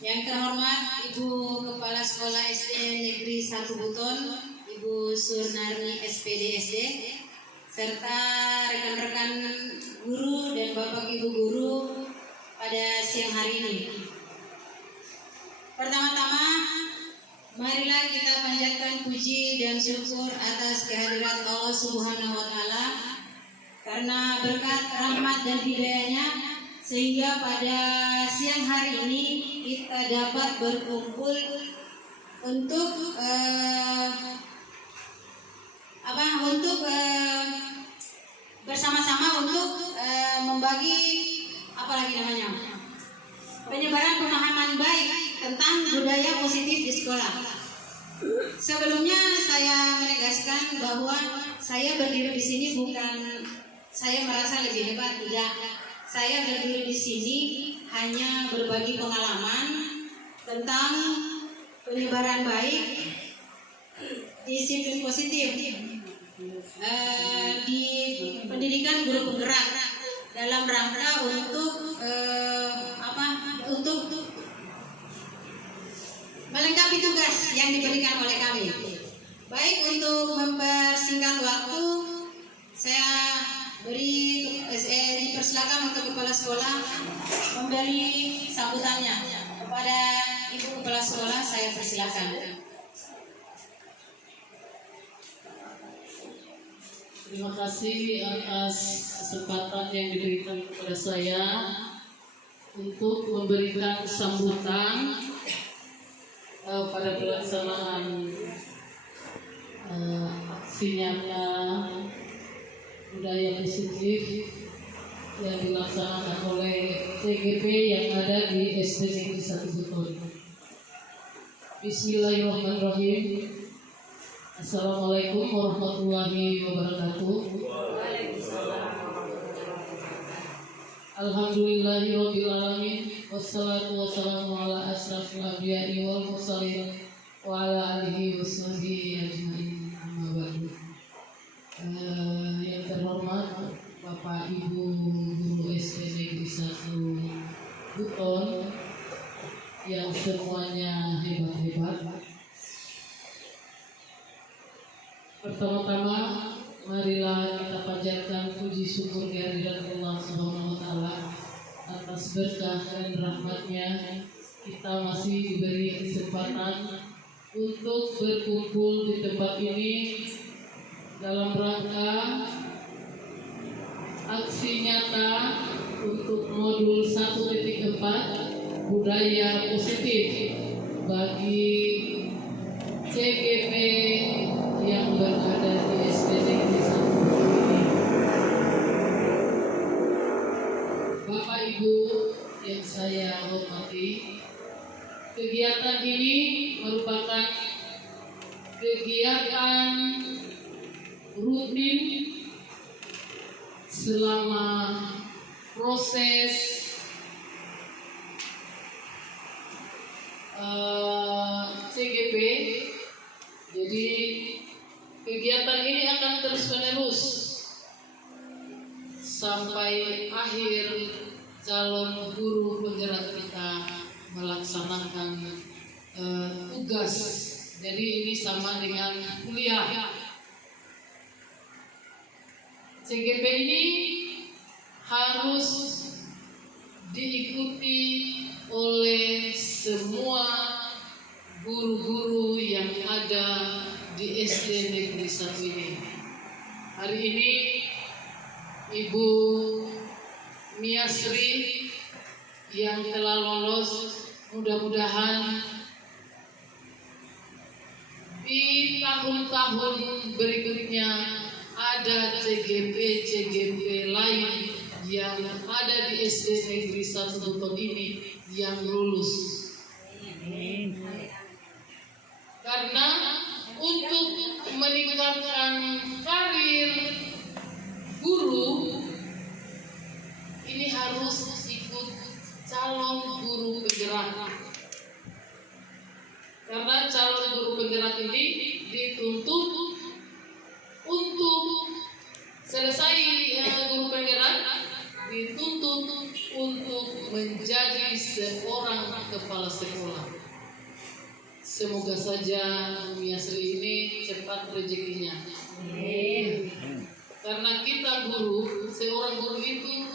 Yang terhormat Ibu Kepala Sekolah SD Negeri 1 Buton, Ibu Surnarni SPD SD, serta rekan-rekan guru dan Bapak Ibu guru pada siang hari ini. Pertama-tama, marilah kita panjatkan puji dan syukur atas kehadirat Allah Subhanahu wa Ta'ala, karena berkat rahmat dan hidayahnya sehingga pada siang hari ini kita dapat berkumpul untuk bersama-sama untuk membagi penyebaran pemahaman baik tentang budaya positif di sekolah. Sebelumnya saya menegaskan bahwa saya berdiri di sini bukan saya merasa lebih hebat, tidak. Saya berdiri di sini hanya berbagi pengalaman tentang penyebaran baik disiplin positif di pendidikan guru penggerak dalam rangka untuk melengkapi tugas yang diberikan oleh kami. Baik, untuk mempersingkat waktu, saya dipersilakan untuk kepala sekolah memberi sambutannya. Kepada Ibu Kepala Sekolah saya persilakan. Terima kasih atas kesempatan yang diberikan kepada saya untuk memberikan sambutan pada pelaksanaan aksi nyata budaya positif yang dilaksanakan oleh CGP yang ada di SD Negeri 1 Buton. Bismillahirrahmanirrahim. Assalamualaikum warahmatullahi wabarakatuh. Alhamdulillahirabbil alamin, wassalatu wassalamu ala asyrafil anbiya'i wal mursalin wa ala alihi washabihi ajmain. Amma ba'du. Yang terhormat Bapak Ibu guru SD Negeri 1 Buton yang semuanya hebat-hebat. Pertama-tama, marilah kita panjatkan puji syukur kehadirat Allah Subhanahu wa Ta'ala atas berkah dan rahmatnya. Kita masih diberi kesempatan untuk berkumpul di tempat ini dalam rangka aksi nyata untuk modul 1.4 budaya positif bagi CGP yang berada di SD Negeri 1 ini. Bapak Ibu yang saya hormati, kegiatan ini merupakan kegiatan rutin selama proses CGP. Jadi kegiatan ini akan terus-menerus sampai akhir calon guru penggerak kita melaksanakan tugas. Jadi ini sama dengan kuliah. CGP ini harus diikuti oleh semua guru-guru yang ada di SD Negeri 1 ini. Hari ini Ibu Miasri yang telah lolos, mudah-mudahan di tahun-tahun berikutnya ada CGP lain yang ada di SD Negeri 1 Buton ini yang lulus. Karena untuk meningkatkan karir guru ini harus ikut calon guru penggerak. Karena calon guru penggerak ini dituntut untuk selesai guru penggerak, dituntut untuk menjadi seorang kepala sekolah. Semoga saja Umi Asri ini cepat rezekinya. Karena kita guru, seorang guru itu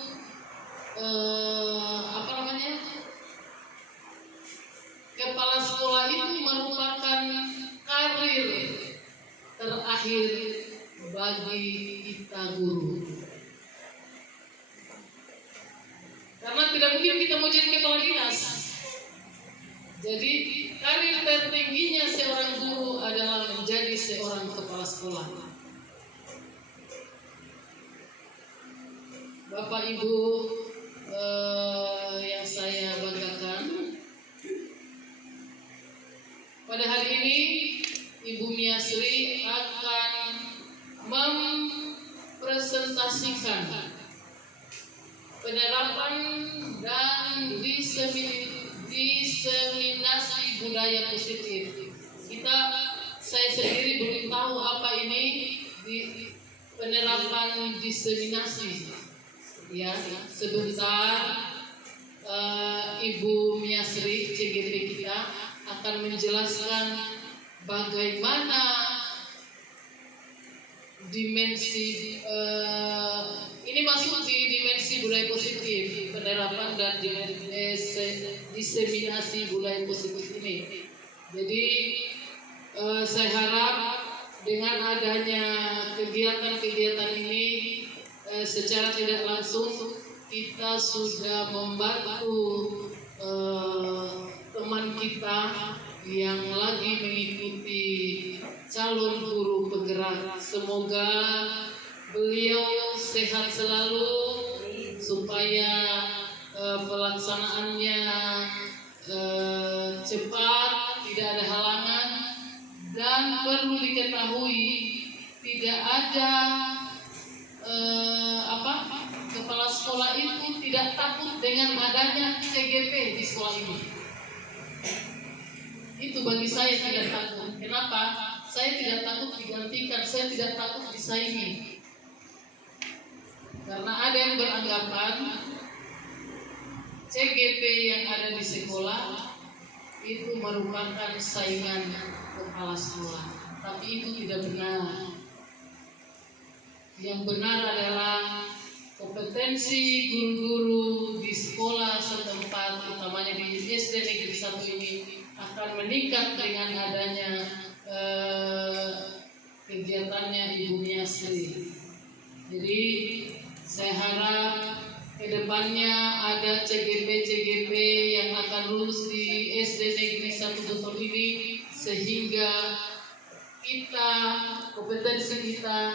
kepala sekolah itu merupakan karir terakhir bagi kita guru. Karena tidak mungkin kita mau jadi kepala dinas. Jadi karir tertingginya seorang guru adalah menjadi seorang kepala sekolah. Bapak Ibu yang saya banggakan, pada hari ini Ibu Miasri akan mempresentasikan penerapan dan diseminasi budaya positif. Saya sendiri belum tahu apa ini penerapan diseminasi. Ya, sebentar Ibu Miasri CGP kita akan menjelaskan bagaimana dimensi ini masuk di dimensi budaya positif, penerapan dan diseminasi budaya positif ini. Jadi saya harap dengan adanya kegiatan-kegiatan ini secara tidak langsung kita sudah membantu teman kita yang lagi mengikuti calon guru penggerak. Semoga beliau sehat selalu supaya pelaksanaannya cepat, tidak ada halangan, dan perlu diketahui tidak ada kepala sekolah itu tidak takut dengan adanya CGP di sekolah ini. Itu bagi saya tidak takut. Kenapa? Saya tidak takut digantikan, saya tidak takut disaingi. Karena ada yang beranggapan CGP yang ada di sekolah itu merupakan saingan kepala sekolah. Tapi itu tidak benar. Yang benar adalah kompetensi guru-guru di sekolah setempat, utamanya di SD Negeri 1 ini akan meningkat dengan adanya kegiatannya Ibu Miasri. Jadi saya harap kedepannya ada CGP yang akan lulus di SD Negeri 1 Dotol ini, sehingga kompetensi kita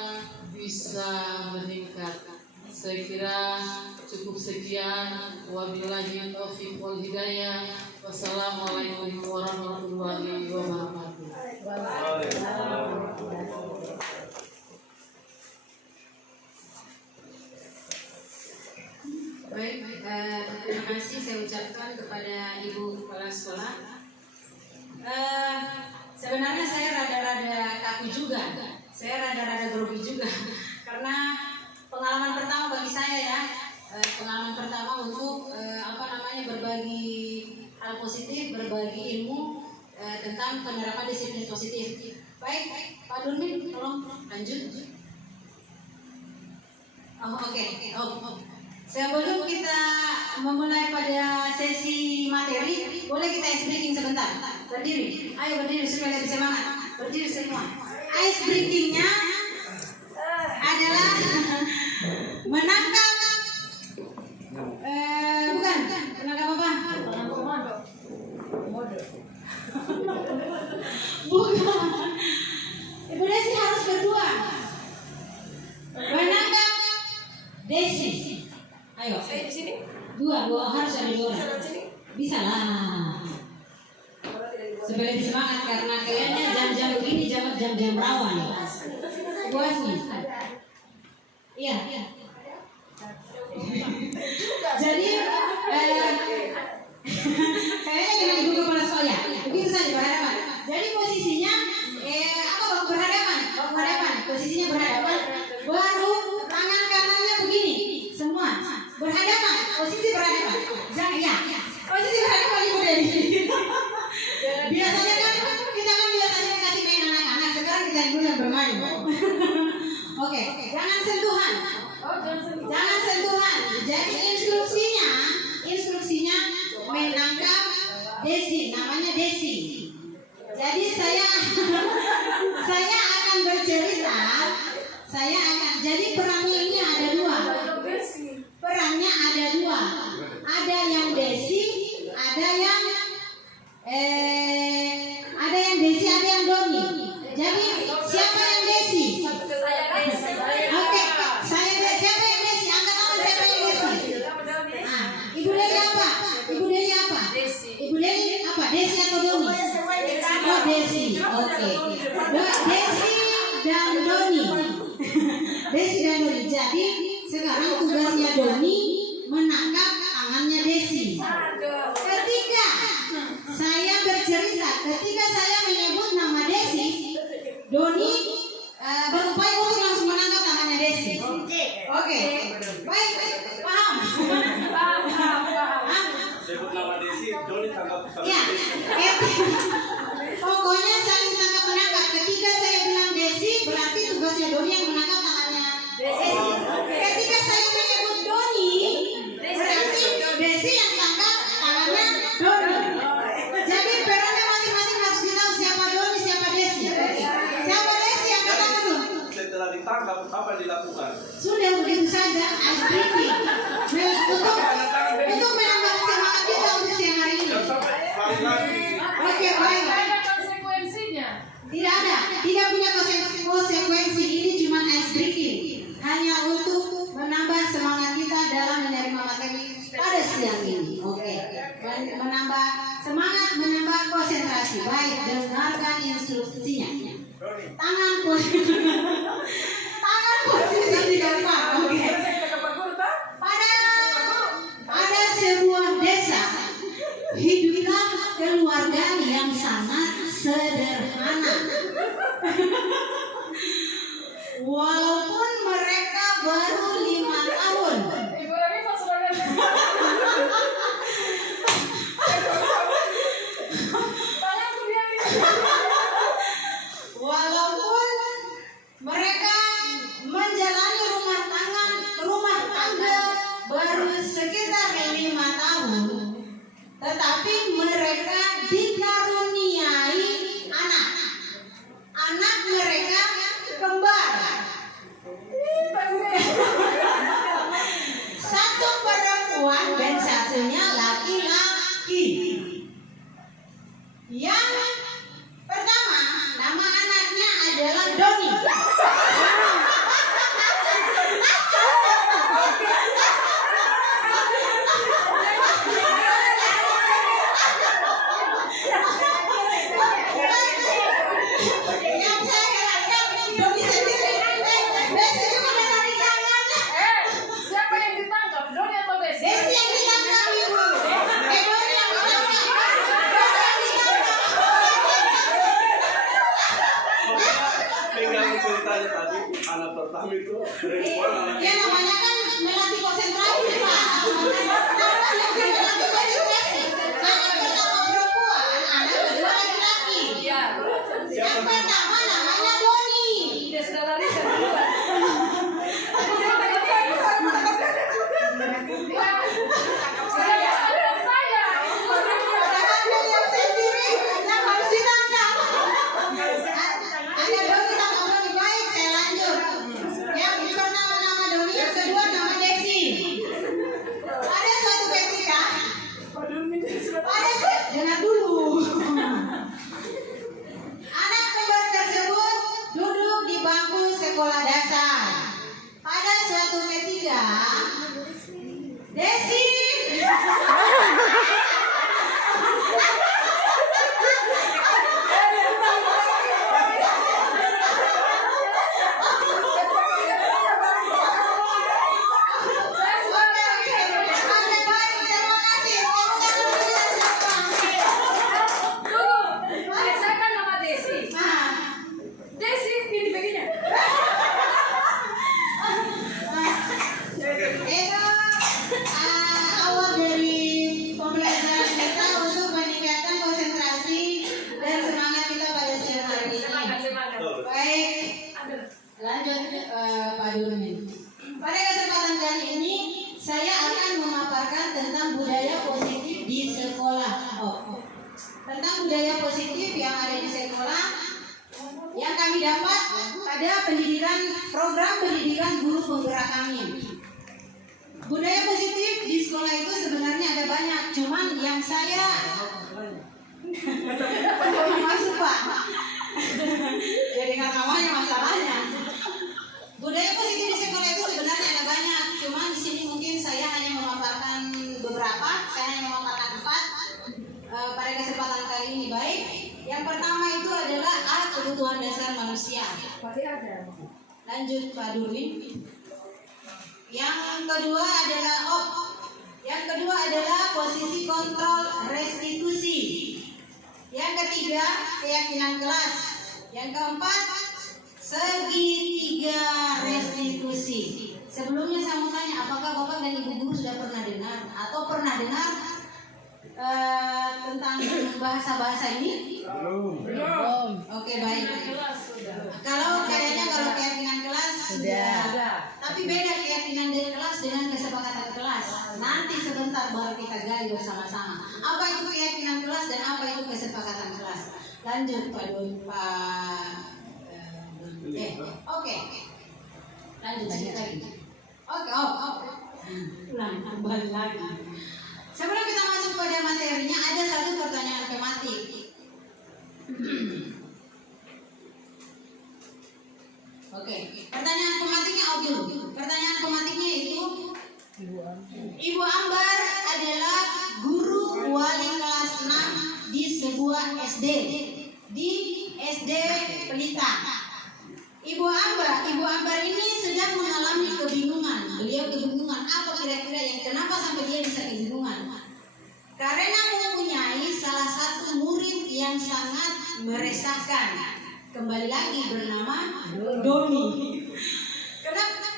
bisa meningkat. Saya kira cukup sekian. Wabillahi taufiq wal hidayah. Wassalamualaikum warahmatullahi wabarakatuh. Baik, terima kasih saya ucapkan kepada Ibu Kepala Sekolah. Sebenarnya saya rada-rada kaku juga, saya rada-rada grogi juga, karena pengalaman pertama bagi saya ya, pengalaman pertama untuk berbagi hal positif, berbagi ilmu tentang penerapan disiplin positif. Baik, Pak Durmin, tolong lanjut. Sebelum kita memulai pada sesi materi, boleh kita ice breaking sebentar. Berdiri, ayo berdiri supaya lebih semangat. Berdiri semua. Ice breakingnya adalah menangkap menangkap apa? Bukan. Ibu Desi harus berdua. Menangkap Desi. Ayo. Saya di sini. Dua harus ada dua. Bisa lah. Supaya semangat, karena kayaknya jam-jam begini jam-jam rawan. Puas nih. Iya. Jadi kayaknya dengan Ibu Kepala Sekolah. Begitu saja berhadapan. Jadi posisinya berhadapan. Posisinya berhadapan. Baru tangan kanannya begini. Semua berhadapan. Posisi berhadapan. Jangan Desi, namanya Desi. Jadi saya akan bercerita. Jadi perannya ini ada dua. Perannya ada dua. Ada yang Desi, ada yang Desi, ada yang Doni. Jadi siapa yang Desi? Oke, siapa yang Desi? Angkat tangan siapa yang Desi? Ibu Deli apa? Ibu Deli apa? Ibu Deli apa? Desi atau Doni? Oh, Desi. Oke. Desi dan Doni. Desi dan Doni. Jadi sekarang tugasnya Doni menangkap tangannya Desi. Ketika saya bercerita, ketika saya menyebut nama Desi, Doni berupaya untuk langsung menangkap tangannya Desi. Oke. Baik, paham? Sebut nama Desi, Doni tangkap Ya. Pokoknya saling tangkap menangkap. Ketika saya bilang Desi, berarti tugasnya Doni yang menangkap tangannya Desi. Ketika saya menyebut Doni, berarti Desi yang tangkap tangannya Doni. Jadi perannya masing-masing harus ditahu siapa Doni, siapa Desi. Siapa Desi yang ketangkap dulu? Setelah ditangkap, apa dilakukan? Sudah begitu saja, ice breaking. Untuk menambah semangat kita untuk siang hari ini. Oke, baik. Ada konsekuensinya. Tidak punya konsekuensi. Ini cuma ice breaking. Hanya untuk menambah semangat kita dalam menerima materi pada siang ini. Oke. Menambah semangat, menambah konsentrasi. Baik, dengarkan instruksinya. Tangan posisi di depan. Oke. Pada sebuah desa hiduplah keluarga yang sangat sederhana. Walaupun mereka baru 5 tahun. Ibu Rani pas banget. Tanganku dia nih. Walaupun mereka menjalani rumah tangga baru sekitar 5 tahun, tetapi mereka dikaruniai anak. Anak mereka kembar. Satu perempuan dan satunya laki-laki. Yang pertama, nama anaknya adalah Doni. Yang saya herankan, Doni sendiri Desi juga menarik tangan. Siapa yang ditangkap? Doni atau Desi? Desi yang ditangkap, Ibu. Doni yang ditangkap. Pegang ceritanya tadi, anak pertama itu perempuan. Ya namanya kan melatih konsentrasi, Pak. Anak yang melatih konsentrasi. Anak pertama perempuan, anak kedua laki-laki. Yang pertama namanya Doni. Dia sudah lari duluan. Saya. Ada yang sendiri yang harus ditangkap. Ada Doni tangkap Doni. Baik, saya lanjut. Yang pertama nama ada program pendidikan guru penggerak angin. Budaya positif di sekolah itu sebenarnya ada banyak, cuman yang saya masuk Pak. Jadi nggak namanya masalahnya. Budaya positif di sekolah itu sebenarnya ada banyak, cuman di sini mungkin saya hanya memaparkan beberapa, saya hanya memaparkan 4 pada kesempatan kali ini. Baik, yang pertama itu adalah kebutuhan dasar manusia. Lanjut Pak Durwin. Yang kedua adalah posisi kontrol restitusi. Yang ketiga, keyakinan kelas. Yang keempat, segitiga restitusi. Sebelumnya saya mau tanya, apakah Bapak dan Ibu guru sudah pernah dengar atau pernah dengar tentang bahasa-bahasa ini? Belum. Oke, baik. Kalau keyakinan kelas sudah. Tapi beda keyakinan dari kelas dengan kesepakatan kelas. Nanti sebentar baru kita gali bersama-sama. Apa itu keyakinan kelas dan apa itu kesepakatan kelas? Lanjut Pak Oke. Lanjut lagi. Oke. Ulang kembali lagi. Sebelum kita masuk pada materinya, ada satu pertanyaan tematik. Oke, pertanyaan tematiknya dulu. Pertanyaan tematiknya itu, Ibu Ambar adalah guru wali kelas 6 di sebuah SD, di SD Pelita. Ibu Ambar ini sedang mengalami kebingungan. Beliau kebingungan apa kira-kira yang kenapa sampai dia bisa kebingungan? Karena mempunyai salah satu murid yang sangat meresahkan. Kembali lagi bernama Doni. Kenapa?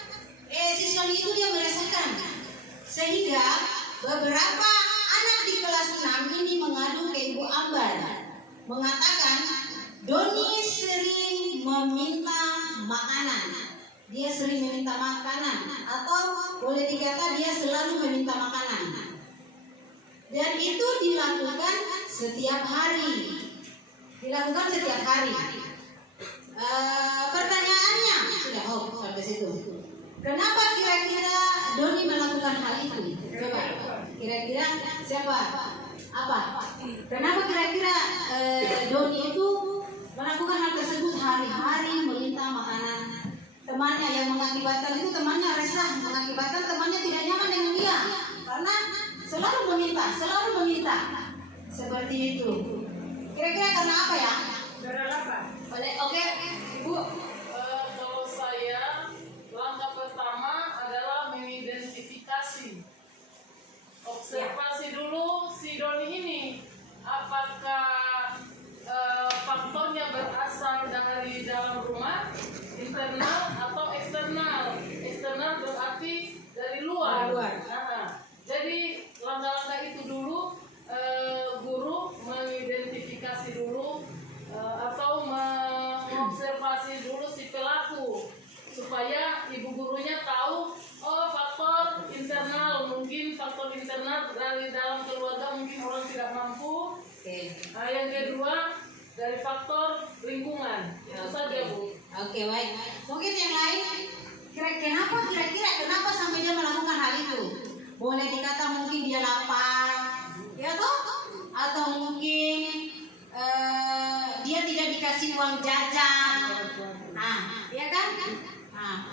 Siswa itu dia meresahkan. Sehingga beberapa anak di kelas 6 ini mengadu ke Ibu Ambar, mengatakan Doni sering meminta makanan. Dia sering meminta makanan, atau boleh dikata dia selalu meminta makanan. Dan itu dilakukan setiap hari. Pertanyaannya sudah sampai situ. Kenapa kira-kira Doni melakukan hal itu? Coba, kira-kira siapa? Apa? Kenapa kira-kira Doni itu melakukan hal tersebut hari-hari meminta makanan temannya, yang mengakibatkan itu temannya resah, mengakibatkan temannya tidak nyaman dengan dia karena selalu meminta seperti itu. Kira-kira karena apa ya? Oke, Ibu. Kalau saya, langkah pertama adalah mengidentifikasi. Observasi dulu si Doni ini, apakah faktornya berasal dari dalam rumah, internal atau eksternal. Eksternal berarti dari luar. Jadi langkah-langkah itu dulu, guru mengidentifikasi dulu atau mengobservasi dulu si pelaku supaya ibu gurunya tahu, oh faktor internal, mungkin faktor internal dari dalam keluarga, mungkin orang tidak mampu. Yang kedua dari faktor lingkungan. Itu saja Bu. Oke, baik. Mungkin yang lain, kira-kira kenapa sampai dia melakukan hal itu? Boleh dikata mungkin dia lapar, ya toh? Atau mungkin dia tidak dikasih uang jajan. Ya kan?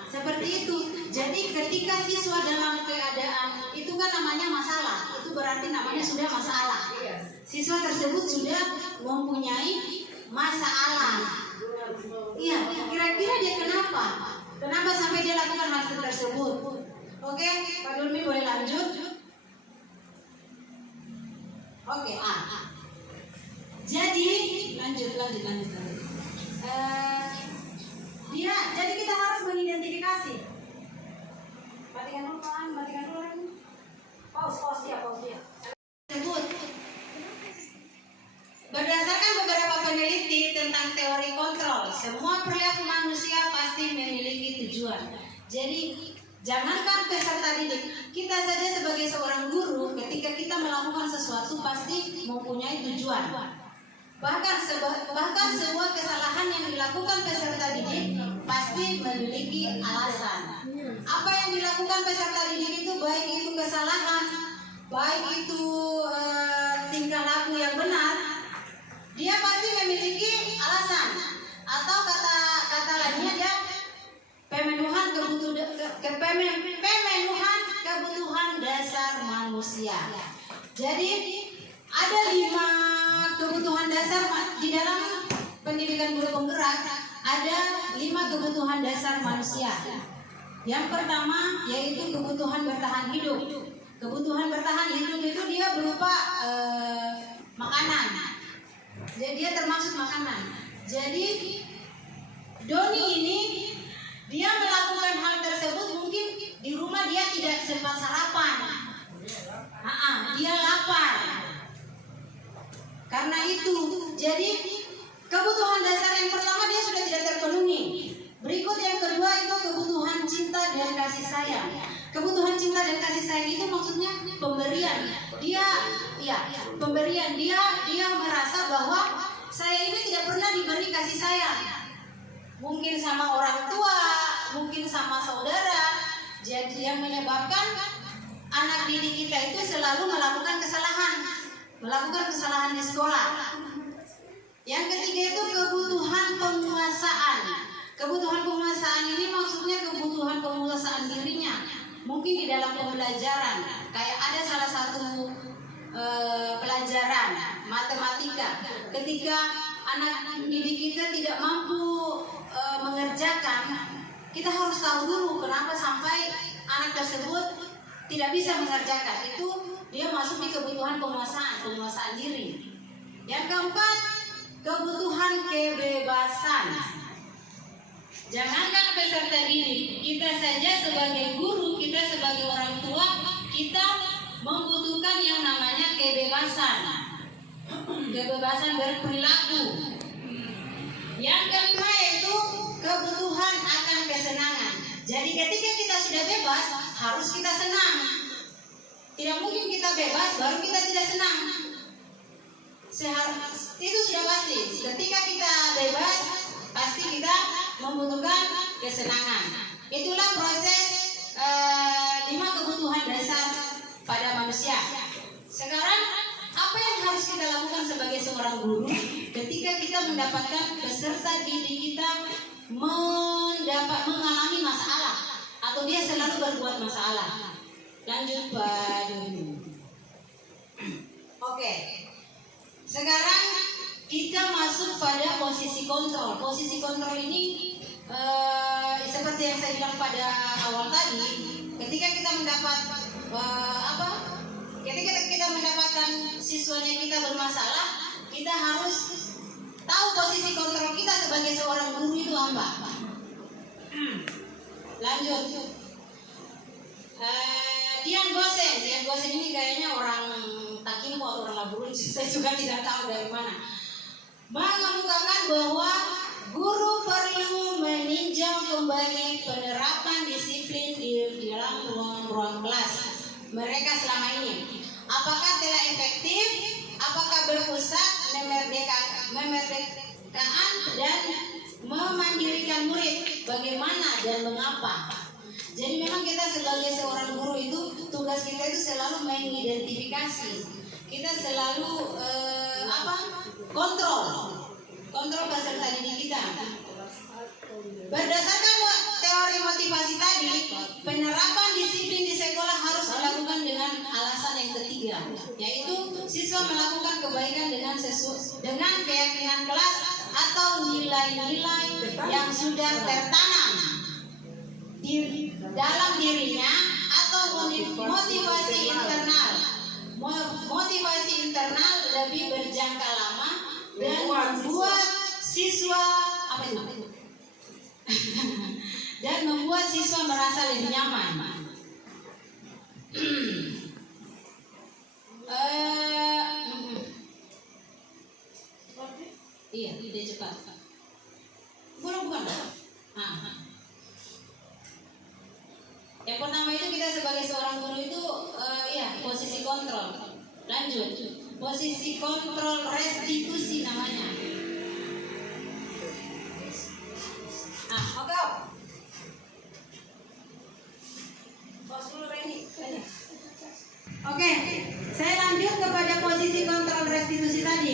Seperti itu. Jadi ketika siswa dalam keadaan itu kan namanya masalah, itu berarti namanya sudah masalah. Siswa tersebut sudah mempunyai masalah. Iya, kira-kira dia kenapa? Kenapa sampai dia lakukan hal tersebut? Oke, Pak Durmi boleh lanjut? Oke, jadi lanjut. Jadi kita harus mengidentifikasi. Matikan dulu. Pause dia. Tersebut. Berdasarkan beberapa peneliti tentang teori kontrol, semua perilaku manusia pasti memiliki tujuan. Jadi jangankan peserta didik, kita saja sebagai seorang guru, ketika kita melakukan sesuatu pasti mempunyai tujuan. Bahkan sebuah kesalahan yang dilakukan peserta didik pasti memiliki alasan. Apa yang dilakukan peserta didik itu, baik itu kesalahan, baik itu tingkah laku yang benar, dia pasti memiliki alasan. Atau kata lainnya dia pemenuhan kebutuhan dasar manusia. Jadi ada 5 kebutuhan dasar di dalam pendidikan guru penggerak. Ada 5 kebutuhan dasar manusia. Yang pertama yaitu kebutuhan bertahan hidup. Kebutuhan bertahan hidup itu dia berupa makanan. Jadi dia termasuk makanan. Jadi Doni ini dia melakukan hal tersebut mungkin di rumah dia tidak sempat sarapan. Dia lapar. Karena itu, jadi kebutuhan dasar yang pertama dia sudah tidak terpenuhi. Berikut yang kedua itu kebutuhan cinta dan kasih sayang. Kebutuhan cinta dan kasih sayang itu maksudnya pemberian. Pemberian. Dia merasa bahwa saya ini tidak pernah diberi kasih sayang. Mungkin sama orang tua, mungkin sama saudara. Jadi yang menyebabkan anak didik kita itu selalu melakukan kesalahan di sekolah. Yang ketiga itu kebutuhan penguasaan. Kebutuhan penguasaan ini maksudnya kebutuhan penguasaan dirinya. Mungkin di dalam pembelajaran, kayak ada salah satu pelajaran matematika. Ketika anak didik kita tidak mampu mengerjakan, kita harus tahu dulu kenapa sampai anak tersebut tidak bisa mengerjakan. Itu dia masuk di kebutuhan penguasaan diri. Yang keempat, kebutuhan kebebasan. Jangankan peserta didik, kita saja sebagai guru, kita sebagai orang tua, kita membutuhkan yang namanya kebebasan. Kebebasan berperilaku. Yang kelima yaitu kebutuhan akan kesenangan. Jadi ketika kita sudah bebas, harus kita senang. Tidak mungkin kita bebas baru kita tidak senang. Itu sudah pasti. Ketika kita bebas, pasti kita membutuhkan kesenangan. Itulah proses 5 kebutuhan dasar pada manusia. Sekarang apa yang harus kita lakukan sebagai seorang guru ketika kita mendapatkan peserta didik kita mengalami masalah atau dia selalu berbuat masalah? Lanjut Pak Doni. Oke. Sekarang kita masuk pada posisi kontrol. Posisi kontrol ini seperti yang saya bilang pada awal tadi, ketika kita mendapatkan siswanya kita bermasalah, kita harus tahu posisi kontrol kita sebagai seorang guru itu apa. Lanjut. Dian Gosen ini kayaknya orang Takimpo atau orang Laburun, saya juga tidak tahu dari mana. Mengemukakan bahwa guru perlu meninjau kembali penerapan disiplin di dalam ruang kelas mereka selama ini. Apakah telah efektif? Apakah berpusat memerdekakan dan memandirikan murid? Bagaimana dan mengapa? Jadi memang kita sebagai seorang guru itu tugas kita itu selalu mengidentifikasi. Kita selalu kontrol peserta didik kita. Berdasarkan teori motivasi tadi, penerapan disiplin di sekolah harus dilakukan dengan alasan yang ketiga, yaitu siswa melakukan kebaikan dengan keyakinan kelas atau nilai-nilai yang sudah tertanam di dalam dirinya atau motivasi internal lebih berjangka lama dan membuat siswa merasa lebih nyaman. Iya, ide cepat. Bukan. Yang pertama itu kita sebagai seorang guru itu posisi kontrol. Lanjut, posisi kontrol restitusi namanya. Nah, oke. Pos dulu Reni. Oke, saya lanjut kepada posisi kontrol restitusi tadi.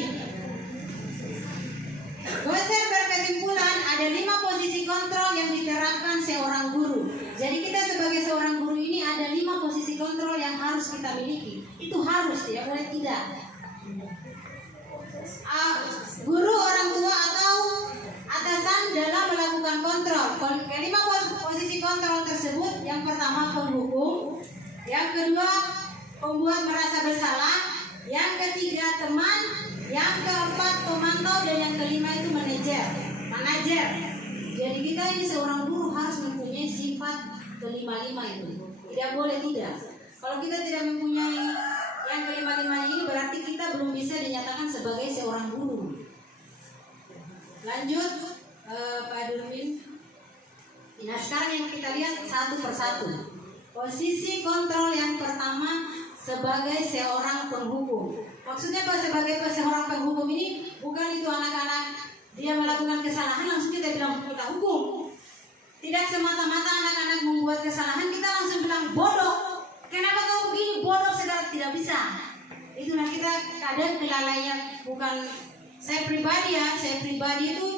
Goser berkesimpulan ada 5 posisi kontrol yang diterapkan seorang guru. Jadi kita sebagai seorang guru ini ada 5 posisi kontrol yang harus kita miliki. Itu harus, tidak boleh tidak. Guru, orang tua atau atasan dalam melakukan kontrol. Kelima posisi kontrol tersebut, yang pertama penghukum, yang kedua pembuat merasa bersalah, yang ketiga teman, yang keempat pemantau, dan yang kelima itu manajer. Jadi kita ini seorang guru harus mempunyai sifat kelima-lima itu. Tidak boleh tidak. Kalau kita tidak mempunyai yang kelima-lima ini berarti kita belum bisa dinyatakan sebagai seorang guru. Lanjut Pak Durmin. Nah sekarang yang kita lihat satu persatu. Posisi kontrol yang pertama sebagai seorang penghukum. Maksudnya Pak sebagai seorang penghukum ini bukan itu anak-anak dia melakukan kesalahan langsung kita bilang kita hukum. Tidak semata-mata anak-anak membuat kesalahan kita langsung bilang bodoh. Kenapa kau begini bodoh segala, tidak bisa. Itulah kita kadang kelalaian. Bukan saya pribadi ya, saya pribadi itu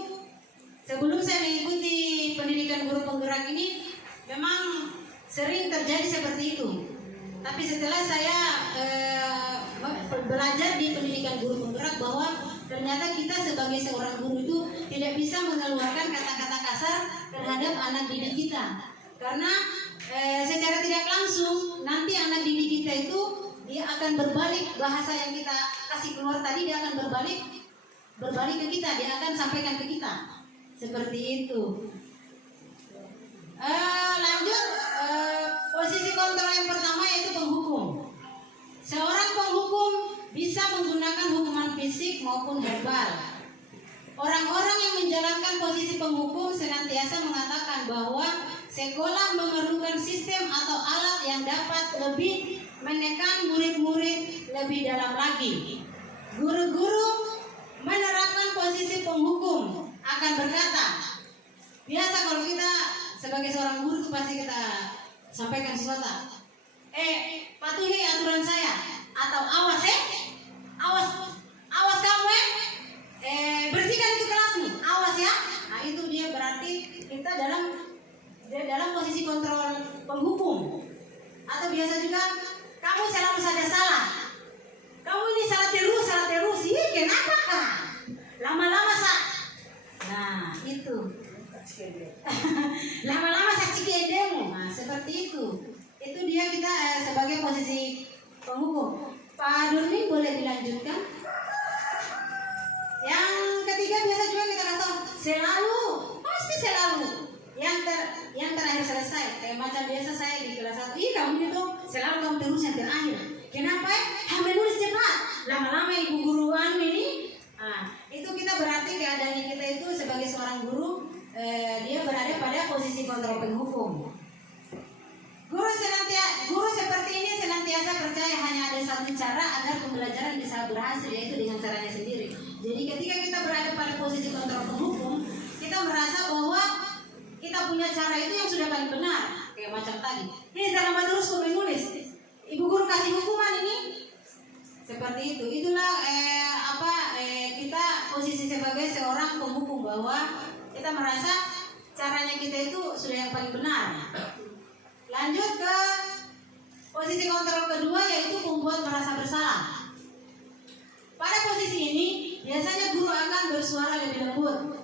sebelum saya mengikuti pendidikan guru penggerak ini memang sering terjadi seperti itu. Tapi setelah saya belajar di pendidikan guru penggerak bahwa ternyata kita sebagai seorang guru itu tidak bisa mengeluarkan kata-kata kasar terhadap anak didik kita. Karena secara tidak langsung nanti anak didik kita itu dia akan berbalik bahasa yang kita kasih keluar tadi, dia akan berbalik ke kita, dia akan sampaikan ke kita seperti itu. Lanjut posisi kontrol yang pertama yaitu penghukum. Seorang penghukum bisa menggunakan hukuman fisik maupun verbal. Orang-orang yang menjalankan posisi penghukum senantiasa mengatakan bahwa sekolah memerlukan sistem atau alat yang dapat lebih menekan murid-murid lebih dalam lagi. Guru-guru menerapkan posisi penghukum akan berkata, biasa kalau kita sebagai seorang guru itu pasti kita sampaikan sesuatu. Patuhi aturan saya atau awas awas kamu bersihkan itu kelas nih, awas ya. Nah itu dia berarti kita dalam posisi kontrol penghukum. Atau biasa juga kamu selalu saja salah, kamu ini salah terus, kenapa kah? Lama-lama nah itu lama-lama ciki edemu. Nah seperti itu dia kita sebagai posisi penghukum. Pak Durmin boleh dilanjutkan. Yang ketiga biasa juga kita kata pasti selalu yang terakhir selesai. Kayak macam biasa saya di kelas 1, kamu itu selalu kamu terus yang terakhir. Kenapa? Menulis cepat. Lama-lama ibu guru ini. Nah, itu kita berarti keadaannya kita itu sebagai seorang guru dia berada pada posisi kontrol penghukum. Guru seperti ini senantiasa percaya hanya ada satu cara agar pembelajaran bisa berhasil, yaitu dengan caranya sendiri. Jadi ketika kita berada pada posisi kontrol penghukum, kita merasa bahwa kita punya cara itu yang sudah paling benar. Kayak macam tadi, ini terlambat terus kau menulis, ibu guru kasih hukuman ini. Seperti itu. Itulah kita posisi sebagai seorang penghukum, bahwa kita merasa caranya kita itu sudah yang paling benar. Lanjut ke posisi kontrol kedua, yaitu pembuat merasa bersalah. Pada posisi ini biasanya guru akan bersuara lebih lembut.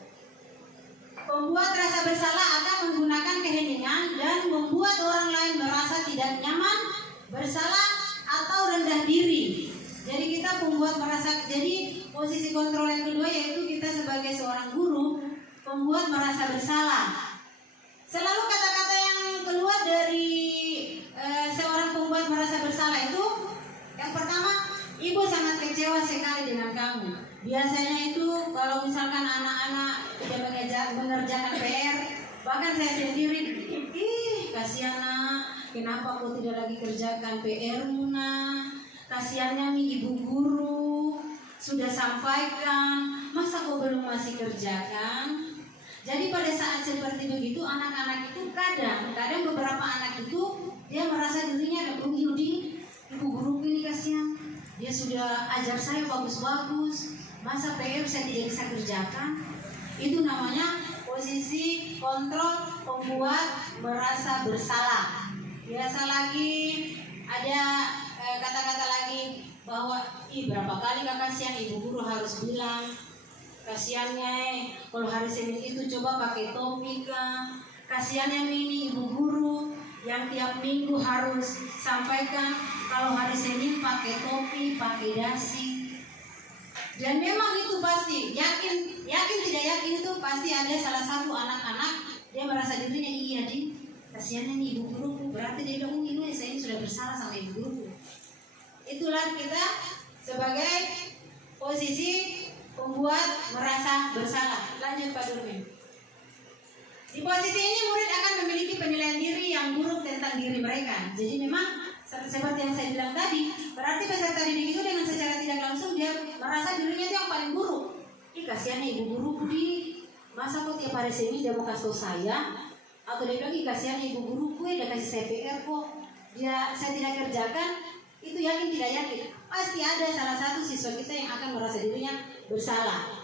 Pembuat rasa bersalah akan menggunakan keheningan dan membuat orang lain merasa tidak nyaman, bersalah atau rendah diri. Jadi kita jadi posisi kontrol yang kedua yaitu kita sebagai seorang guru pembuat merasa bersalah. Selalu kata-kata yang keluar dari seorang pembuat merasa bersalah itu, yang pertama, ibu sangat kecewa sekali dengan kamu. Biasanya itu kalau misalkan anak-anak tidak mengerjakan PR, bahkan saya sendiri, kasihan nak, kenapa kau tidak lagi kerjakan PR-mu nak? Kasihannya nih ibu guru sudah sampaikan, masa kau belum masih kerjakan? Jadi pada saat seperti begitu anak-anak itu kadang beberapa anak itu dia merasa dirinya di ibu guru ini kasihan, dia sudah ajar saya bagus-bagus, masa PR saya tidak bisa kerjakan. Itu namanya posisi kontrol membuat merasa bersalah. Biasa lagi ada kata-kata lagi bahwa berapa kali kak kasihan ibu guru harus bilang, kasihannya kalau hari Senin itu coba pakai topi kah, kasihannya ini ibu guru yang tiap minggu harus sampaikan kalau hari Senin pakai topi, pakai dasi. Dan memang itu pasti yakin tidak yakin itu pasti ada salah satu anak-anak dia merasa dirinya iya di kasihannya nih ibu guruku, berarti dia bilang ini saya ini sudah bersalah sama ibu guruku. Itulah kita sebagai posisi membuat merasa bersalah. Lanjut Pak Durmin. Di posisi ini murid akan memiliki penilaian diri yang buruk tentang diri mereka. Jadi memang seperti yang saya bilang tadi, berarti peserta didik itu dengan secara tidak langsung dia merasa dirinya itu yang paling buruk. Kasihannya ibu guruku di masa kok tiap hari sini dia mau kasih saya, atau dia bilang kasihannya ibu guruku dia kasih saya PR kok saya tidak kerjakan. Itu yakin tidak yakin pasti ada salah satu siswa kita yang akan merasa dirinya bersalah.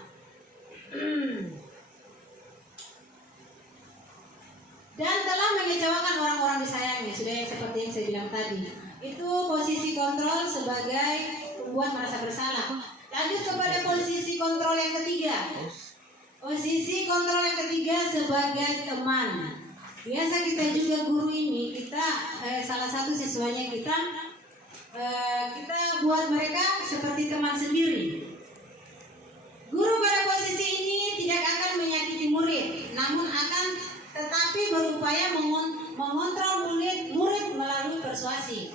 Dan telah mengecewakan orang-orang disayangnya, sudah yang seperti yang saya bilang tadi. Itu posisi kontrol sebagai membuat merasa bersalah. Lanjut kepada posisi kontrol yang ketiga. Posisi kontrol yang ketiga sebagai teman. Biasa kita juga guru ini, kita salah satu siswanya kita buat mereka seperti teman sendiri. Guru pada posisi ini tidak akan menyakiti murid, namun akan tetapi berupaya mengontrol murid melalui persuasi.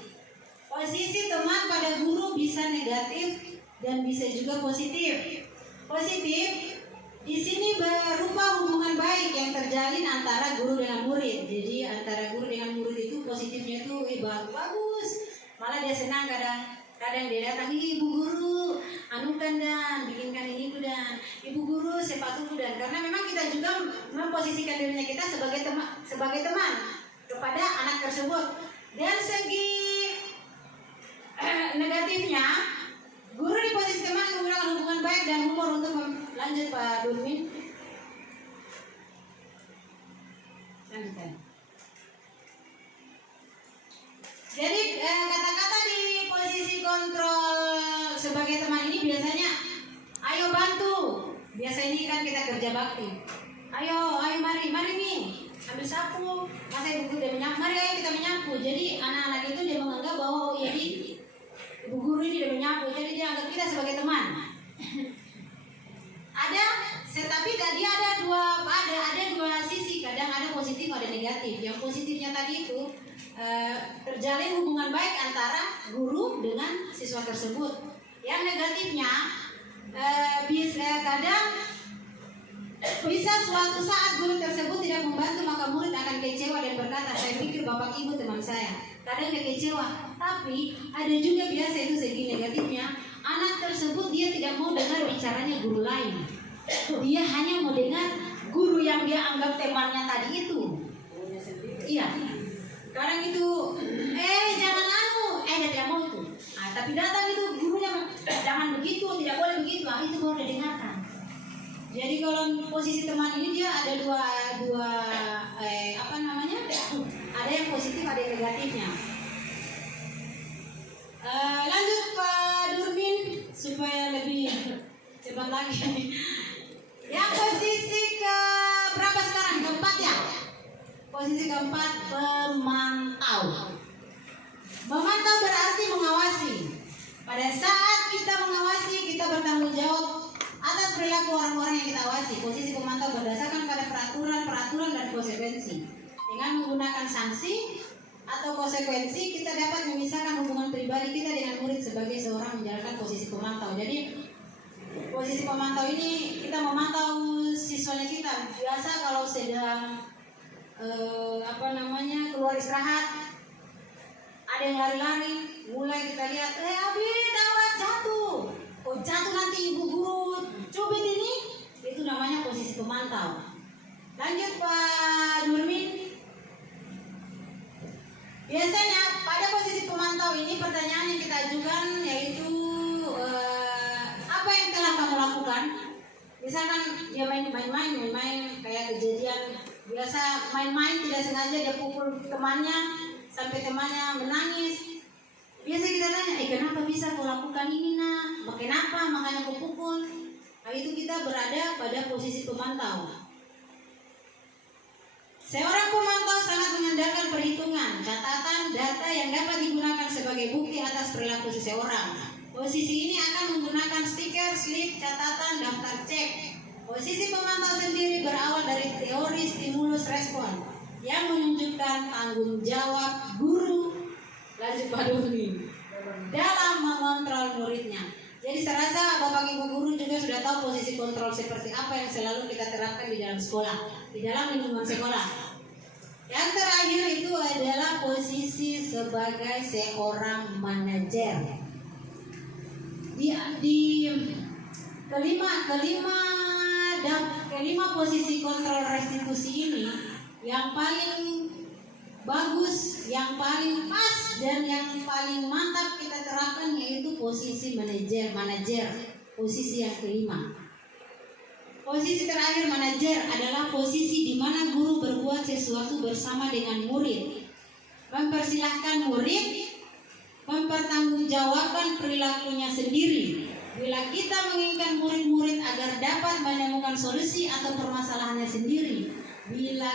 Posisi teman pada guru bisa negatif dan bisa juga positif. Positif di sini berupa hubungan baik yang terjalin antara guru dengan murid. Jadi antara guru dengan murid itu positifnya itu bagus. Malah dia senang kadang dia datang, ibu guru anukan dan bikinkan ini dan ibu guru sepatuku dan karena memang kita juga memposisikan dirinya kita sebagai teman kepada anak tersebut. Dan segi negatifnya, guru di posisi teman menggunakan hubungan baik dan humor untuk lanjut Pak Durmin. Lanjutkan. Jadi kata-kata di posisi kontrol sebagai teman ini biasanya ayo bantu. Biasa ini kan kita kerja bakti. Ayo mari nih ambil sapu. Masa ibu guru dia menyapu, mari ayo kita menyapu. Jadi anak-anak itu dia menganggap bahwa ibu guru ini dia menyapu. Jadi dia anggap kita sebagai teman. Tapi tadi ada dua sisi. Kadang ada positif ada negatif. Yang positifnya tadi itu terjalin hubungan baik antara guru dengan siswa tersebut. Yang negatifnya bisa suatu saat guru tersebut tidak membantu maka murid akan kecewa dan berkata saya pikir bapak ibu teman saya. Kadang dia kecewa. Tapi ada juga biasa itu segi negatifnya, anak tersebut dia tidak mau dengar bicaranya guru lain. Dia hanya mau dengar guru yang dia anggap temannya tadi itu. Iya. Sekarang itu, jangan dia tidak mau itu. Tapi datang itu gurunya, jangan begitu, tidak boleh begitu. Itu baru didengarkan. Jadi kalau posisi teman ini dia ada dua ada yang positif, ada yang negatifnya. Lanjut Pak Durmin supaya lebih cepat lagi. Yang posisi ke berapa sekarang? Keempat ya? Posisi keempat, pemantau. Memantau berarti mengawasi. Pada saat kita mengawasi, kita bertanggung jawab atas perilaku orang-orang yang kita awasi. Posisi pemantau berdasarkan pada peraturan dan konsekuensi. Dengan menggunakan sanksi atau konsekuensi, kita dapat memisahkan hubungan pribadi kita dengan murid sebagai seorang menjalankan posisi pemantau. Jadi posisi pemantau ini kita memantau siswanya kita. Biasa kalau sedang keluar istirahat, ada yang lari-lari, mulai kita lihat, Abid awas jatuh, jatuh nanti ibu guru cubit ini. Itu namanya posisi pemantau. lakukan, misalkan dia main-main kayak kejadian biasa main-main tidak sengaja dia pukul temannya sampai temannya menangis. Biasa kita tanya, kenapa bisa kau lakukan ini nak? Kenapa makanya kau pukul? Nah, itu kita berada pada posisi pemantau. Seorang pemantau sangat mengandalkan perhitungan, catatan, data yang dapat digunakan sebagai bukti atas perilaku seseorang. Posisi ini akan menggunakan stiker, slip, catatan, daftar cek. Posisi pemantau sendiri berawal dari teori stimulus respon yang menunjukkan tanggung jawab guru, lanjut Pak Doni, dalam mengontrol muridnya. Jadi saya rasa Bapak Ibu guru juga sudah tahu posisi kontrol seperti apa yang selalu kita terapkan di dalam sekolah, di dalam lingkungan sekolah. Yang terakhir itu adalah posisi sebagai seorang manajer. Di kelima posisi kontrol restitusi ini yang paling bagus, yang paling pas dan yang paling mantap kita terapkan yaitu posisi manajer, posisi yang kelima. Posisi terakhir manajer adalah posisi di mana guru berbuat sesuatu bersama dengan murid, mempersilahkan murid mempertanggungjawabkan perilakunya sendiri. Bila kita menginginkan murid-murid agar dapat menemukan solusi atau permasalahannya sendiri, Bila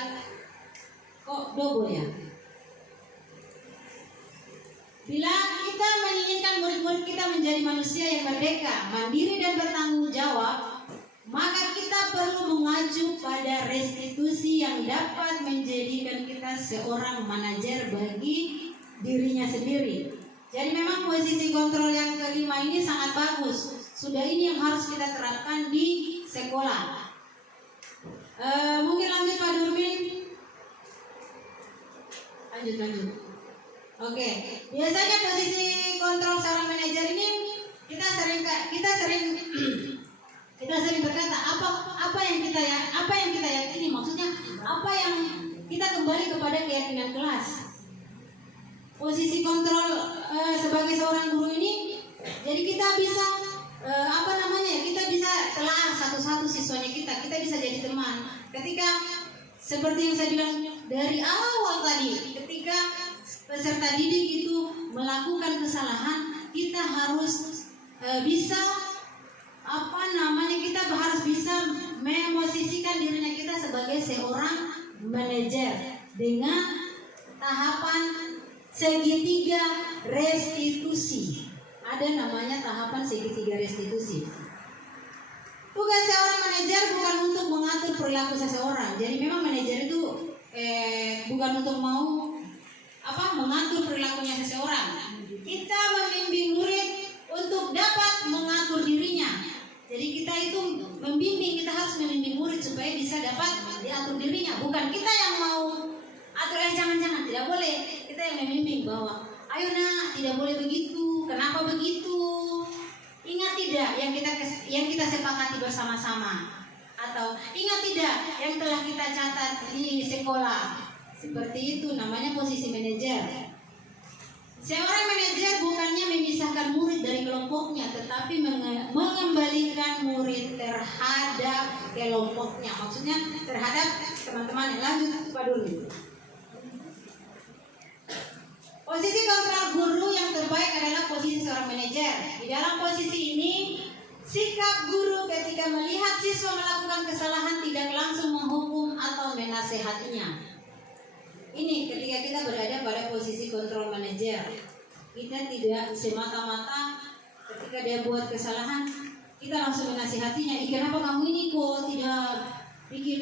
kita menginginkan murid-murid kita menjadi manusia yang merdeka, mandiri dan bertanggung jawab, maka kita perlu mengacu pada restitusi yang dapat menjadikan kita seorang manajer bagi dirinya sendiri. Jadi memang posisi kontrol yang kelima ini sangat bagus. Sudah ini yang harus kita terapkan di sekolah. Mungkin lanjut Pak Durmin. Lanjut. Oke. Biasanya posisi kontrol seorang manajer ini kita sering berkata apa yang kita yakini, maksudnya apa yang kita kembali kepada keyakinan kelas. Posisi kontrol sebagai seorang guru ini, jadi kita bisa kita bisa telah satu-satu siswanya kita bisa jadi teman. Ketika seperti yang saya bilang dari awal tadi, ketika peserta didik itu melakukan kesalahan, kita harus kita harus bisa memosisikan dirinya kita sebagai seorang manajer dengan tahapan segitiga restitusi. Ada namanya tahapan segitiga restitusi. Tugas seorang manajer bukan untuk mengatur perilaku seseorang. Jadi memang manajer itu bukan untuk mengatur perilakunya seseorang. Kita membimbing murid untuk dapat mengatur dirinya. Jadi kita itu membimbing, kita harus membimbing murid supaya bisa dapat diatur dirinya. Bukan kita yang mau atur, jangan, tidak boleh. Kita yang membimbing bahwa, ayo nak, tidak boleh begitu. Kenapa begitu? Ingat tidak yang kita sepakati bersama-sama? Atau ingat tidak yang telah kita catat di sekolah? Seperti itu namanya posisi manajer. Seorang manajer bukannya memisahkan murid dari kelompoknya, tetapi mengembalikan murid terhadap kelompoknya. Maksudnya terhadap teman-teman. Lanjut Pak Doni. Posisi kontrol guru yang terbaik adalah posisi seorang manajer. Di dalam posisi ini, sikap guru ketika melihat siswa melakukan kesalahan tidak langsung menghukum atau menasehatinya. Ini ketika kita berada pada posisi kontrol manajer, kita tidak semata-mata ketika dia buat kesalahan kita langsung menasihatinya. Kenapa kamu ini kok tidak bikin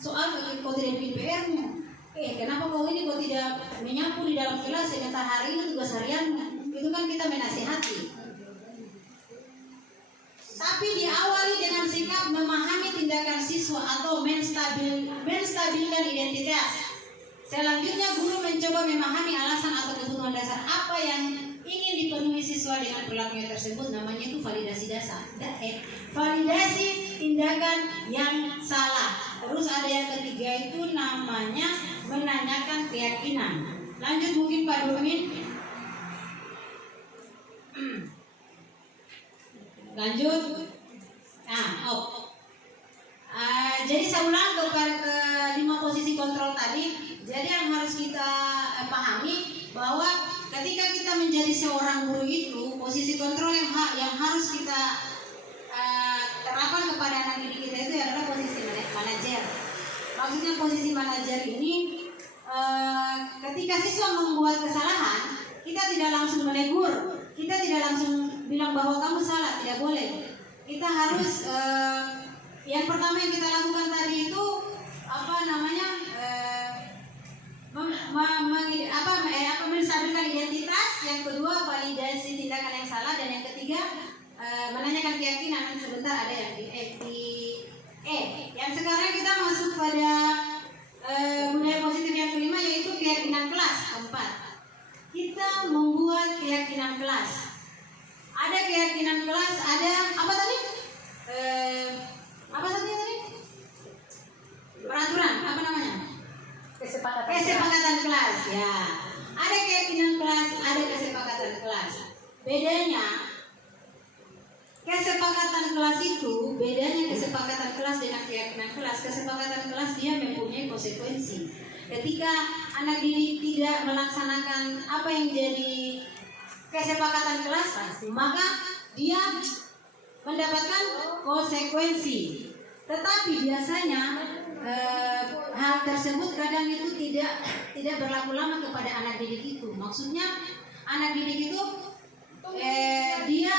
soal, kok tidak bikin PR-mu? Kenapa kau ini kok tidak menyapu di dalam kelas, sementara hari ini tugas harianmu? Itu kan kita menasihati. Tapi diawali dengan sikap memahami tindakan siswa atau menstabilkan identitas. Selanjutnya guru mencoba memahami alasan atau kebutuhan dasar apa yang ingin dipenuhi siswa dengan perilakunya tersebut. Namanya itu validasi dasar. Validasi tindakan yang salah. Terus ada yang ketiga itu namanya menanyakan keyakinan. Lanjut mungkin Pak Durmin. Lanjut. Jadi saya ulang ke 5 posisi kontrol tadi. Jadi yang harus kita pahami bahwa ketika kita menjadi seorang guru itu, posisi kontrol yang harus kita terapkan kepada anak didik kita itu adalah posisi manajer. Maksudnya posisi manajer ini ketika siswa membuat kesalahan, kita tidak langsung menegur, kita tidak langsung bilang bahwa kamu salah, tidak boleh. Kita harus yang pertama yang kita lakukan tadi itu menstabilkan identitas, yang kedua validasi tindakan yang salah, dan yang ketiga menanyakan keyakinan. Sebentar ada yang di yang sekarang kita masuk pada budaya positif yang kelima, yaitu keyakinan kelas. Keempat, kita membuat keyakinan kelas. Ada keyakinan kelas, ada apa tadi? Apa tadi? Peraturan, apa namanya? Kesepakatan kelas, ya. Ada keyakinan kelas, ada kesepakatan kelas. Bedanya kesepakatan kelas itu, bedanya kesepakatan kelas dengan keyakinan kelas. Kesepakatan kelas dia mempunyai konsekuensi. Ketika anak didik tidak melaksanakan apa yang jadi kesepakatan kelas, maka dia mendapatkan konsekuensi. Tetapi biasanya hal tersebut kadang itu tidak berlaku lama kepada anak didik itu. Maksudnya anak didik itu dia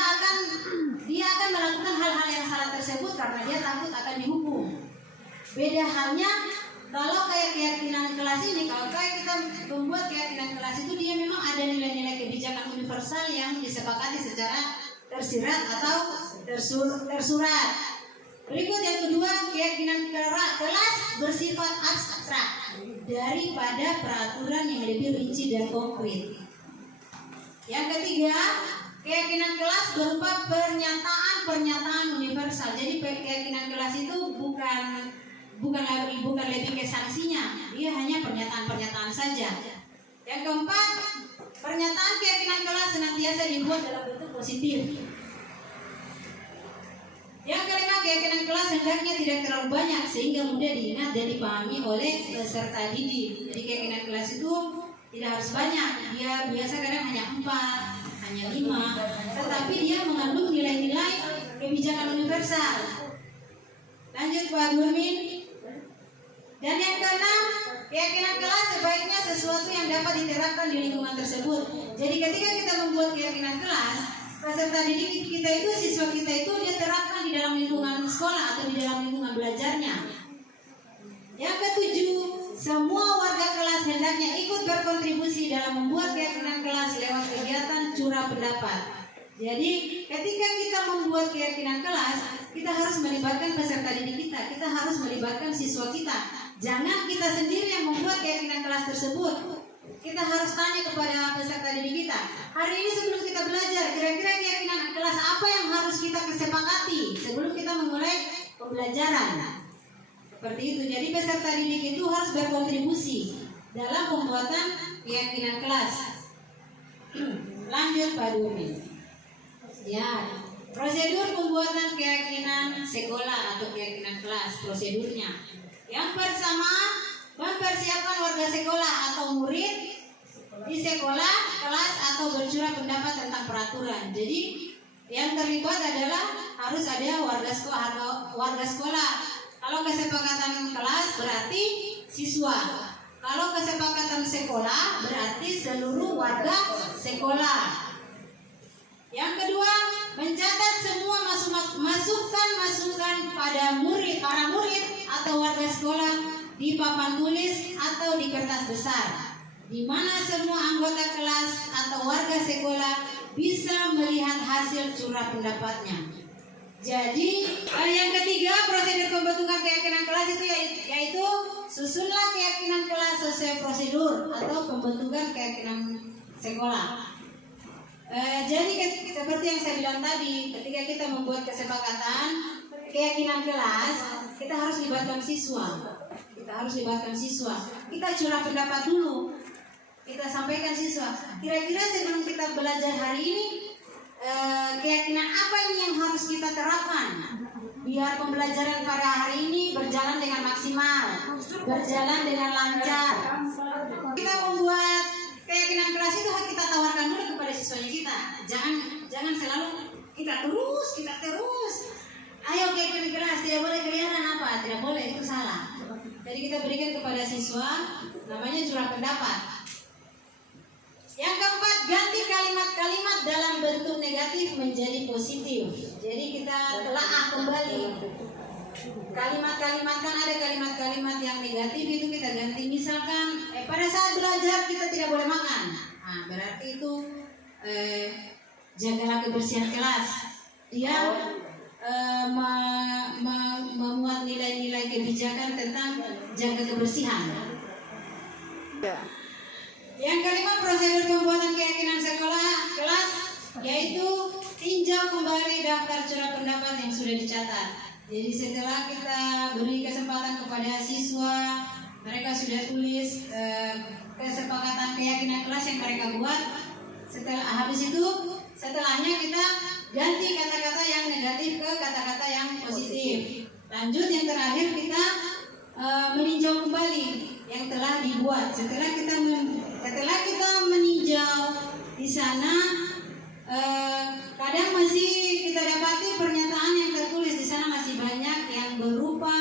akan melakukan hal-hal yang salah tersebut karena dia takut akan dihukum. Beda halnya kalau kayak keyakinan kelas ini, kalau kayak kita membuat keyakinan kelas itu, dia memang ada nilai-nilai kebijakan universal yang disepakati secara tersirat atau tersurat. Berikut yang kedua, keyakinan kelas bersifat abstrak daripada peraturan yang lebih rinci dan konkret. Yang ketiga, keyakinan kelas berupa pernyataan universal. Jadi keyakinan kelas itu bukan lebih ke sanksinya, dia hanya pernyataan saja. Yang keempat, pernyataan keyakinan kelas senantiasa dibuat dalam bentuk positif. Yang kelima, keyakinan kelas hendaknya tidak terlalu banyak sehingga mudah diingat dan dipahami oleh peserta didik. Jadi keyakinan kelas itu tidak harus banyak, dia biasa kadang hanya 4, hanya 5, tetapi dia mengandung nilai-nilai kebijakan universal. Lanjut Pak Gurmin. Dan yang keenam, keyakinan kelas sebaiknya sesuatu yang dapat diterapkan di lingkungan tersebut. Jadi ketika kita membuat keyakinan kelas, peserta didik kita itu, siswa kita itu dia terapkan di dalam lingkungan sekolah atau di dalam lingkungan belajarnya. Yang ketujuh, semua warga kelas hendaknya ikut berkontribusi dalam membuat keyakinan kelas lewat kegiatan curah pendapat. Jadi ketika kita membuat keyakinan kelas, kita harus melibatkan peserta didik kita harus melibatkan siswa kita. Jangan kita sendiri yang membuat keyakinan kelas tersebut. Kita harus tanya kepada peserta didik kita. Hari ini sebelum kita belajar, kira-kira keyakinan kelas apa yang harus kita kesepakati sebelum kita memulai pembelajaran. Seperti itu. Jadi peserta didik itu harus berkontribusi dalam pembuatan keyakinan kelas. Lanjut Pak Dumi. Ya, prosedur pembuatan keyakinan sekolah atau keyakinan kelas, prosedurnya. Yang pertama, mempersiapkan warga sekolah atau murid di sekolah, kelas atau bercurah pendapat tentang peraturan. Jadi yang terlibat adalah harus ada warga sekolah. Kalau kesepakatan kelas berarti siswa. Kalau kesepakatan sekolah berarti seluruh warga sekolah. Yang kedua, mencatat semua masukan pada para murid atau warga sekolah di papan tulis atau di kertas besar, di mana semua anggota kelas atau warga sekolah bisa melihat hasil curah pendapatnya. Jadi yang ketiga, prosedur pembentukan keyakinan kelas itu yaitu susunlah keyakinan kelas sesuai prosedur atau pembentukan keyakinan sekolah. Jadi seperti yang saya bilang tadi, ketika kita membuat kesepakatan keyakinan kelas, kita harus libatkan siswa. Kita curah pendapat dulu. Kita sampaikan siswa. Kira-kira sebelum kita belajar hari ini, keyakinan apa ini yang harus kita terapkan biar pembelajaran pada hari ini berjalan dengan maksimal, berjalan dengan lancar. Kita membuat keyakinan kelas itu kita tawarkan dulu kepada siswanya kita. Jangan selalu kita terus. Ayo keyakinan kelas, tidak boleh kelihatan apa, tidak boleh, itu salah. Jadi kita berikan kepada siswa, namanya curah pendapat. Yang keempat, ganti kalimat-kalimat dalam bentuk negatif menjadi positif. Jadi kita telaah kembali kalimat-kalimat, kan ada kalimat-kalimat yang negatif itu kita ganti. Misalkan pada saat belajar kita tidak boleh makan. Nah, berarti itu jagalah kebersihan kelas. Dia memuat nilai-nilai kebijakan tentang jaga kebersihan. Yang kelima, prosedur pembuatan keyakinan sekolah kelas, yaitu tinjau kembali daftar curah pendapat yang sudah dicatat. Jadi setelah kita beri kesempatan kepada siswa, mereka sudah tulis kesepakatan keyakinan kelas yang mereka buat. Setelahnya kita ganti kata-kata yang negatif ke kata-kata yang positif. Lanjut yang terakhir kita meninjau kembali yang telah dibuat. Setelah kita meninjau di sana, kadang masih kita dapati pernyataan yang tertulis di sana masih banyak yang berupa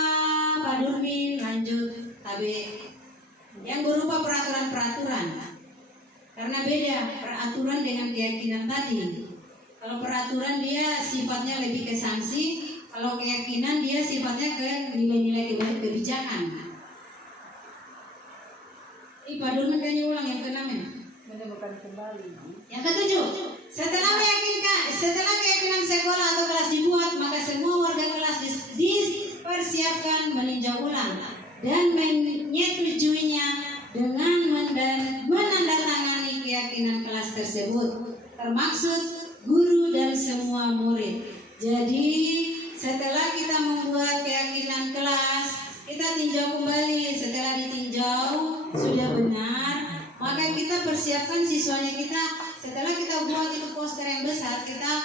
Pak Durmin, lanjut tabe, yang berupa peraturan-peraturan. Karena beda peraturan dengan keyakinan tadi. Kalau peraturan dia sifatnya lebih ke sanksi, kalau keyakinan dia sifatnya ke nilai-nilai kebijakan. Pak Durmin kayaknya ulang yang ke-6 ya? Menemukan kembali. Yang ke-7, setelah keyakinan sekolah atau kelas dibuat, maka semua warga kelas dipersiapkan meninjau ulang dan menyetujuinya dengan menandatangani keyakinan kelas tersebut, termaksud guru dan semua murid. Jadi setelah kita membuat keyakinan kelas, kita tinjau kembali. Setelah ditinjau sudah benar, maka kita persiapkan siswanya kita. Setelah kita buat itu poster yang besar, kita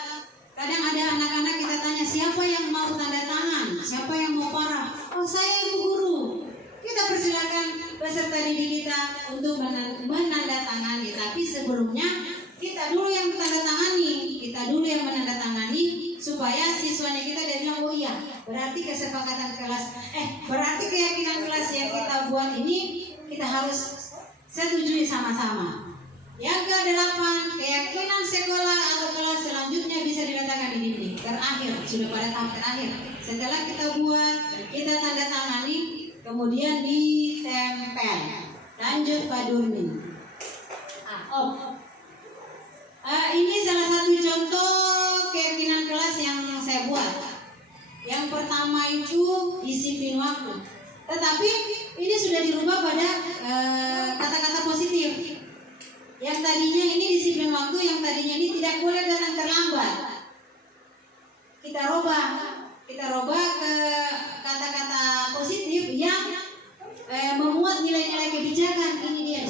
kadang ada anak-anak kita tanya, siapa yang mau tanda tangan, siapa yang mau paraf? Oh, saya ibu guru. Kita persilakan peserta didik kita untuk menandatangani. Tapi sebelumnya kita dulu yang menandatangani, supaya siswanya kita dia bilang, oh iya, berarti kesepakatan kelas, berarti keyakinan kelas yang kita buat ini kita harus setujui sama-sama. Yang ke-8, keyakinan sekolah atau kelas selanjutnya bisa diletakkan di dinding. Terakhir, sudah pada tahap terakhir. Setelah kita buat, kita tanda tangani, kemudian ditempel. Lanjut Pak Durmin. Ini salah satu contoh keyakinan kelas yang saya buat. Yang pertama itu disiplin waktu. Tetapi ini sudah dirubah pada kata-kata positif. Yang tadinya ini disiplin waktu, yang tadinya ini tidak boleh datang terlambat. Kita robah ke kata-kata positif yang memuat nilai-nilai kebijakan. Ini dia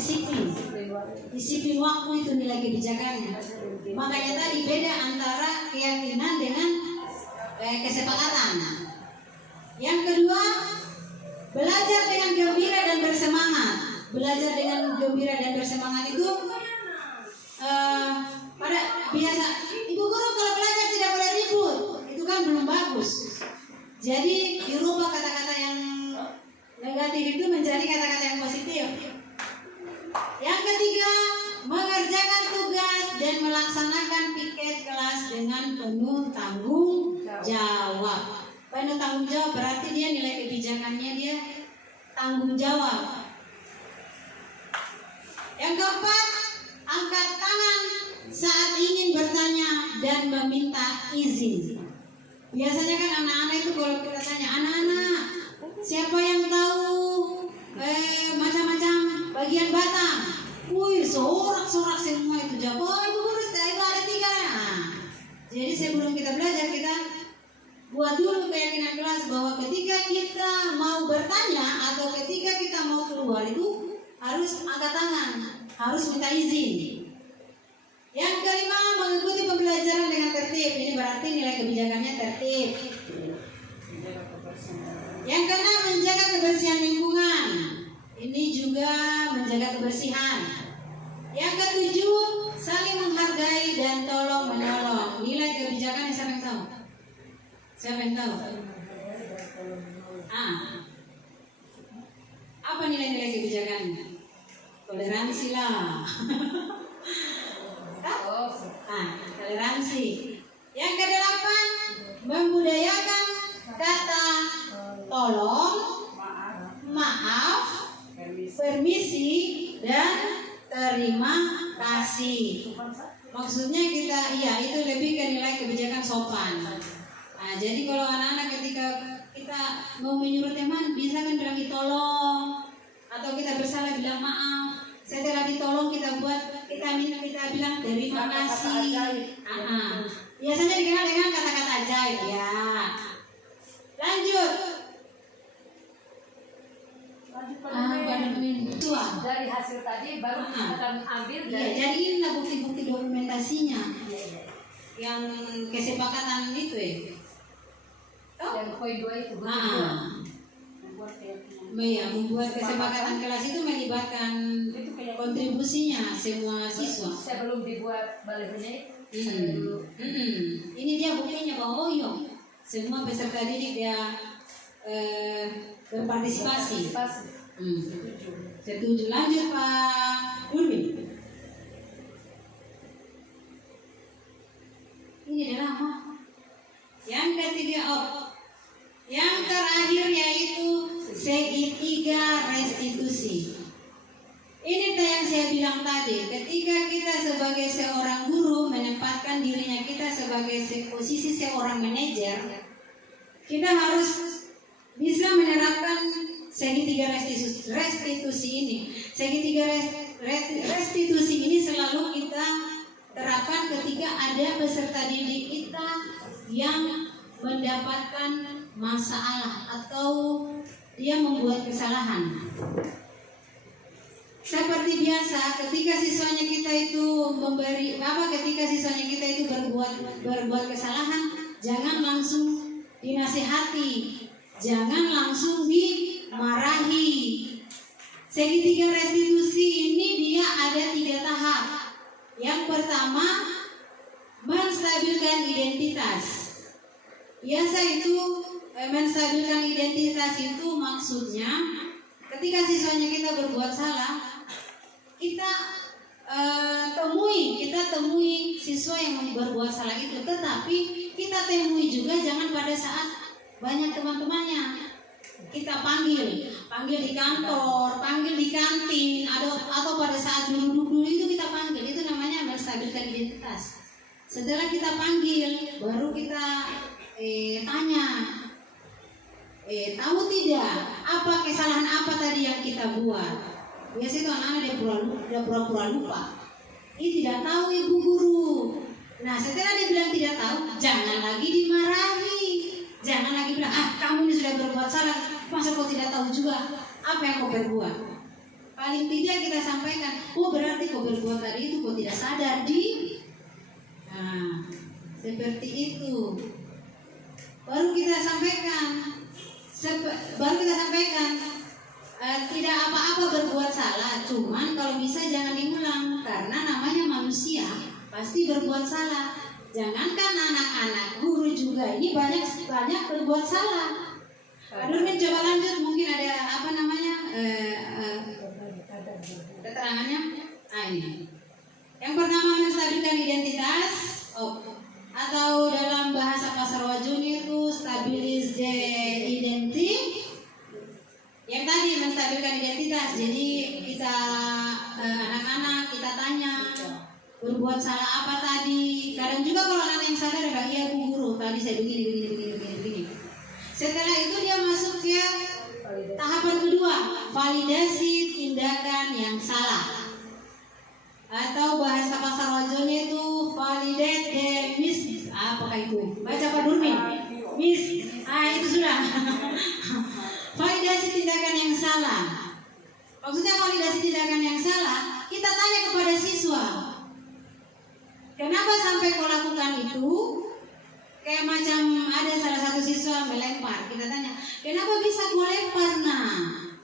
disiplin waktu itu nilai kebijakannya. Makanya tadi beda antara keyakinan dengan kesepakatan. Yang kedua, belajar dengan gembira dan bersemangat. Belajar dengan gembira dan bersemangat itu pada biasa ibu guru kalau belajar tidak boleh ribut, itu kan belum bagus. Jadi dirubah kata-kata yang negatif itu menjadi kata-kata yang positif. Yang ketiga, mengerjakan tugas dan melaksanakan piket kelas dengan penuh tanggung jawab. Penuh tanggung jawab berarti dia nilai kebijakannya dia tanggung jawab. Yang keempat, angkat tangan saat ingin bertanya dan meminta izin. Biasanya kan anak-anak itu kalau kita tanya, anak-anak siapa yang tahu macam-macam bagian batang? Wih, sorak-sorak semua itu jawab. Oh, ibu guru, itu ada 3. Nah, jadi sebelum kita belajar, kita buat dulu keyakinan kelas bahwa ketika kita mau bertanya atau ketika kita mau keluar itu harus angkat tangan, harus minta izin. Yang kelima, mengikuti pembelajaran dengan tertib. Ini berarti nilai kebijakannya tertib. Yang keenam, menjaga kebersihan lingkungan. Ini juga menjaga kebersihan. Yang ketujuh, saling menghargai dan tolong menolong. Nilai kebijakannya siapa yang tahu? Siapa yang tahu? Apa nilai-nilai kebijakannya? Toleransi lah. Toleransi. Yang kedelapan, membudayakan kata tolong, maaf, permisi, dan terima kasih. Maksudnya kita, itu lebih ke nilai kebijakan sopan. Jadi kalau anak-anak ketika kita mau menyuruh teman, bisa kan bilang ditolong, atau kita bersalah bilang maaf. Setelah ditolong kita bilang terima kasih. Biasanya dikenal dengan kata-kata ajaib ya. Lanjut. Dari hasil tadi baru kita akan ambil dari. Jadi inilah bukti-bukti dokumentasinya. Yang kesepakatan itu ya. Yang poin 2 itu membuat kesepakatan kelas itu melibatkan kontribusinya semua siswa. Sebelum dibuat balik Ini dia buktinya bahwa semua peserta didik dia berpartisipasi. Setuju. Lanjut Pak Dulmi. Ini adalah apa? Yang ketiga, yang terakhir yaitu segitiga restitusi. Ini yang saya bilang tadi, ketika kita sebagai seorang guru menempatkan dirinya kita sebagai posisi seorang manajer, kita harus bisa menerapkan segitiga restitusi ini. Segitiga restitusi ini selalu kita terapkan ketika ada peserta didik kita yang mendapatkan masalah atau dia membuat kesalahan. Seperti biasa, ketika siswanya kita itu ketika siswanya kita itu berbuat kesalahan, jangan langsung dinasihati, jangan langsung dimarahi. Segitiga restitusi ini dia ada 3 tahap. Yang pertama, menstabilkan identitas. Biasa itu menstabilkan identitas itu maksudnya ketika siswanya kita berbuat salah, kita temui siswa yang berbuat salah itu, tetapi kita temui juga jangan pada saat banyak teman-temannya. Kita panggil di kantor, panggil di kantin, atau pada saat dulu itu kita panggil. Itu namanya menstabilkan identitas. Setelah kita panggil, baru kita tanya, tahu tidak apa kesalahan apa tadi yang kita buat? Biasanya itu anak-anak dia pura-pura lupa. Dia tidak tahu ibu guru. Nah setelah dia bilang tidak tahu, jangan lagi dimarahi. Jangan lagi bilang, kamu ini sudah berbuat salah, masa kau tidak tahu juga apa yang kau berbuat. Paling tidak kita sampaikan, berarti kau berbuat tadi itu kau tidak sadar seperti itu. Baru kita sampaikan, tidak apa-apa berbuat salah, cuman kalau bisa jangan diulang, karena namanya manusia pasti berbuat salah. Jangankan anak-anak, guru juga ini banyak berbuat salah. Aduh, coba lanjut, mungkin ada keterangannya. Ini. Yang pertama, menstabilkan identitas, atau dalam bahasa pasar wajuni itu stabilis de identi. Yang tadi menstabilkan identitas, jadi kita anak-anak kita tanya berbuat salah apa tadi. Kadang juga kalau anak yang sadar, iya bu guru tadi saya begini. Setelah itu dia masuk ke tahapan kedua, validasi tindakan yang salah, atau bahasa pasar wajahnya itu validate the miss. Apakah itu? Baca Pak Durmin. Miss. Itu sudah. Validasi tindakan yang salah. Maksudnya validasi tindakan yang salah, kita tanya kepada siswa. siswa melempar. Kita tanya, kenapa bisa kau lempar nak?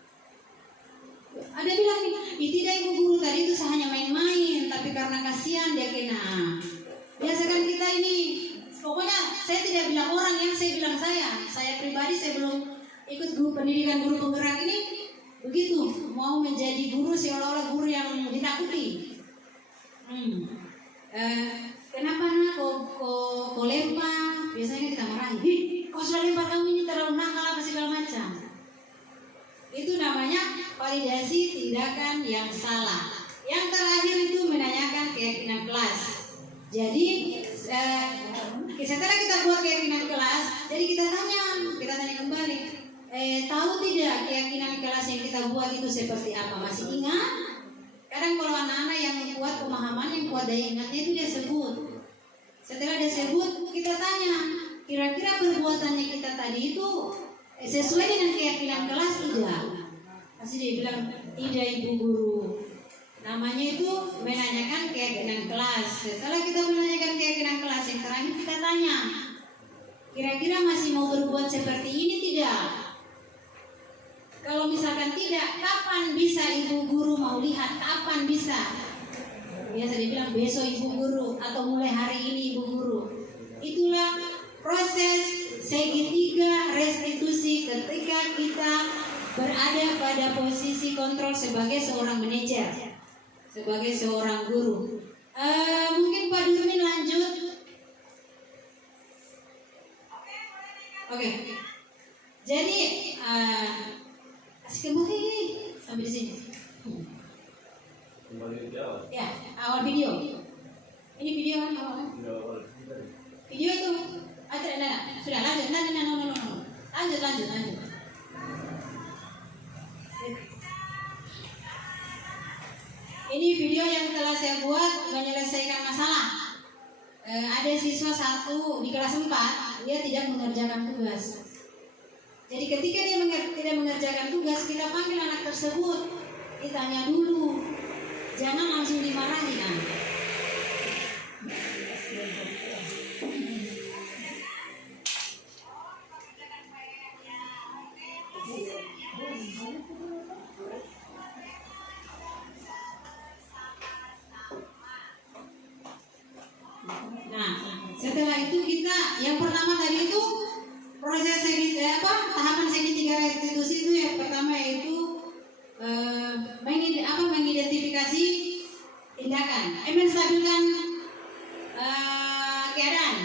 Ada bilang nih, tidak ibu guru, tadi itu saya hanya main-main, tapi karena kasihan dia kena. Biasa kan kita ini, pokoknya saya tidak bilang orang, yang saya bilang saya pribadi, saya belum ikut pendidikan guru penggerak ini, begitu, mau menjadi guru seolah-olah guru yang ditakuti. Kenapa nak kau lempar? Biasanya kita marahi, kau sudah lempar, kamu ini terlalu nakal apa segala macam. Itu namanya validasi tindakan yang salah. Yang terakhir itu menanyakan keyakinan kelas. Jadi setelah kita buat keyakinan kelas, jadi kita tanya kembali, tahu tidak keyakinan kelas yang kita buat itu seperti apa? Masih ingat? Kadang kalau anak-anak yang kuat pemahaman, yang kuat daya ingatnya itu dia sebut. Setelah dia sebut, kita tanya, kira-kira perbuatannya kita tadi itu sesuai dengan keyakinan kelas tidak? Pasti dia bilang, tidak ibu guru. Namanya itu menanyakan keyakinan kelas. Setelah kita menanyakan keyakinan kelas, yang terakhir kita tanya, kira-kira masih mau berbuat seperti ini tidak? Kalau misalkan tidak, kapan bisa ibu guru mau lihat? Kapan bisa? Biasa dibilang besok ibu guru atau mulai hari ini ibu guru. Itulah proses segitiga restitusi ketika kita berada pada posisi kontrol sebagai seorang manajer, sebagai seorang guru. Mungkin Pak Durmin lanjut. Oke. Jadi kembali sampai di sini. Kembali ke awal. Ya, awal video. Ini video kan awal kan? Video itu ada, sudah lanjut, lanjut. Ini video yang telah saya buat menyelesaikan masalah. Ada siswa satu di kelas 4, dia tidak mengerjakan tugas. Jadi ketika dia tidak mengerjakan tugas, kita panggil anak tersebut, ditanya dulu, jangan langsung dimarahi kan. Nah, setelah itu kita yang pertama tadi itu proses tahapan segitiga restitusi itu yang pertama yaitu mengidentifikasi tindakan, menstabilkan keadaan.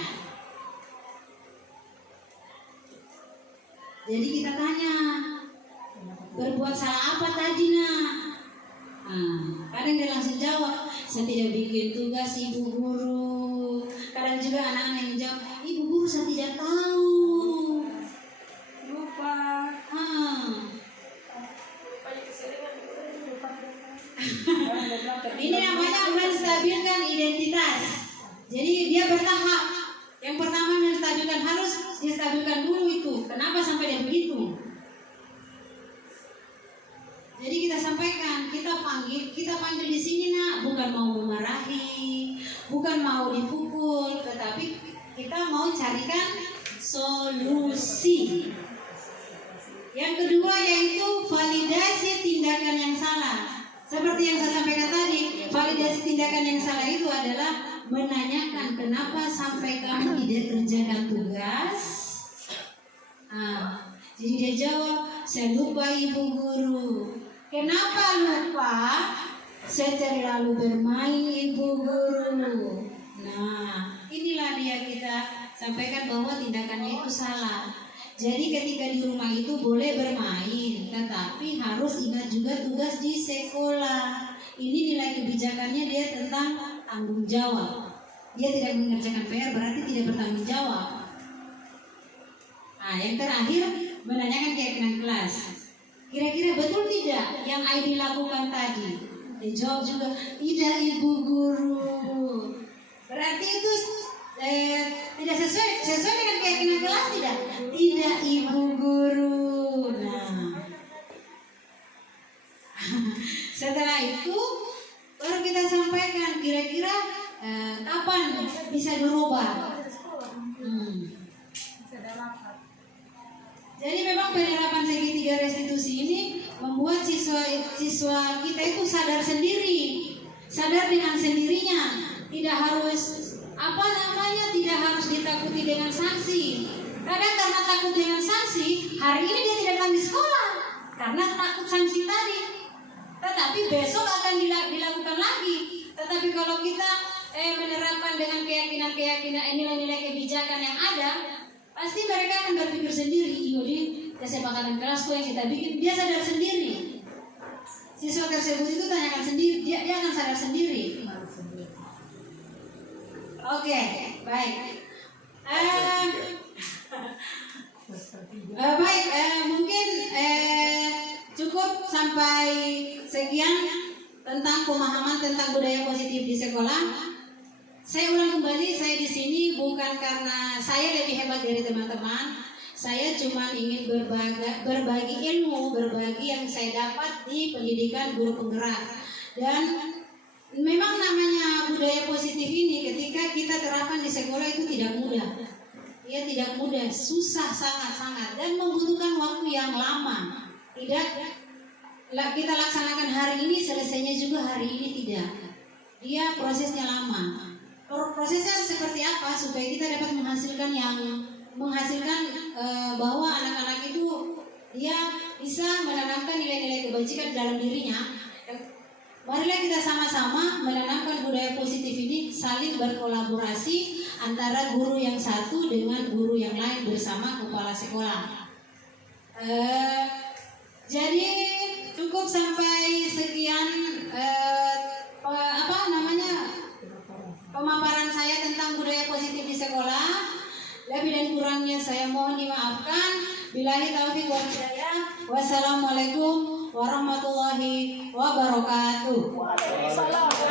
Jadi kita tanya, berbuat salah apa tadi nak? Kadang dia langsung jawab, saya tidak bikin tugas ibu guru. Kadang juga anak-anak yang jawab, ibu guru saya tidak tahu, lupa. Ini namanya menstabilkan identitas. Jadi dia bertahap. Yang pertama menstabilkan, harus distabilkan dulu itu. Kenapa sampai dia begitu? Jadi kita sampaikan, kita panggil di sini nak, bukan mau memarahi, bukan mau dipukul, tetapi kita mau carikan solusi. Yang kedua yaitu validasi tindakan yang salah. Seperti yang saya sampaikan tadi, validasi tindakan yang salah itu adalah menanyakan kenapa sampai kamu tidak kerjakan tugas. Jadi dia jawab, saya lupa ibu guru. Kenapa lupa? Saya terlalu bermain ibu guru. Nah, inilah dia kita sampaikan bahwa tindakannya itu salah. Jadi ketika di rumah itu boleh bermain, tetapi harus ingat juga tugas di sekolah. Ini nilai kebijakannya dia tentang tanggung jawab. Dia tidak mengerjakan PR berarti tidak bertanggung jawab. Nah, yang terakhir menanyakan keyakinan kelas. Kira-kira betul tidak yang Aidi lakukan tadi? Dia jawab juga, tidak ibu guru. Berarti itu tidak sesuai dengan keyakinan kelas tidak? Tidak ibu guru. Nah, setelah itu baru kita sampaikan kira-kira kapan bisa dirubah. Jadi memang penerapan segitiga restitusi ini membuat siswa kita itu sadar sendiri, sadar dengan sendirinya, tidak harus tidak harus ditakuti dengan sanksi. Kadang karena takut dengan sanksi, hari ini dia tidak datang di sekolah karena takut sanksi tadi. Tetapi besok akan dilakukan lagi. Tetapi kalau kita menerapkan dengan keyakinan-keyakinan nilai-nilai kebijakan yang ada, pasti mereka akan berpikir sendiri. Di kesepakatan kelasku yang kita bikin, dia sadar sendiri. Siswa tersebut itu tanyakan sendiri, dia akan sadar sendiri. Oke, baik. Mungkin cukup sampai sekian tentang pemahaman tentang budaya positif di sekolah. Saya ulang kembali, saya di sini bukan karena saya lebih hebat dari teman-teman. Saya cuma ingin berbagi ilmu, berbagi yang saya dapat di pendidikan guru penggerak. Dan memang namanya budaya positif ini ketika kita terapkan di sekolah itu tidak mudah. Ya tidak mudah, susah sangat-sangat dan membutuhkan waktu yang lama. Tidak kita laksanakan hari ini, selesainya juga hari ini tidak. Dia prosesnya lama. Prosesnya seperti apa supaya kita dapat menghasilkan bahwa anak-anak itu dia bisa menanamkan nilai-nilai kebajikan dalam dirinya. Marilah kita sama-sama menanamkan budaya positif ini, saling berkolaborasi antara guru yang satu dengan guru yang lain bersama kepala sekolah. Jadi cukup sampai sekian pemaparan saya tentang budaya positif di sekolah. Lebih dan kurangnya saya mohon dimaafkan. Billahi taufiq wal hidayah. Wassalamualaikum warahmatullahi wabarakatuh. Waalaikumsalam.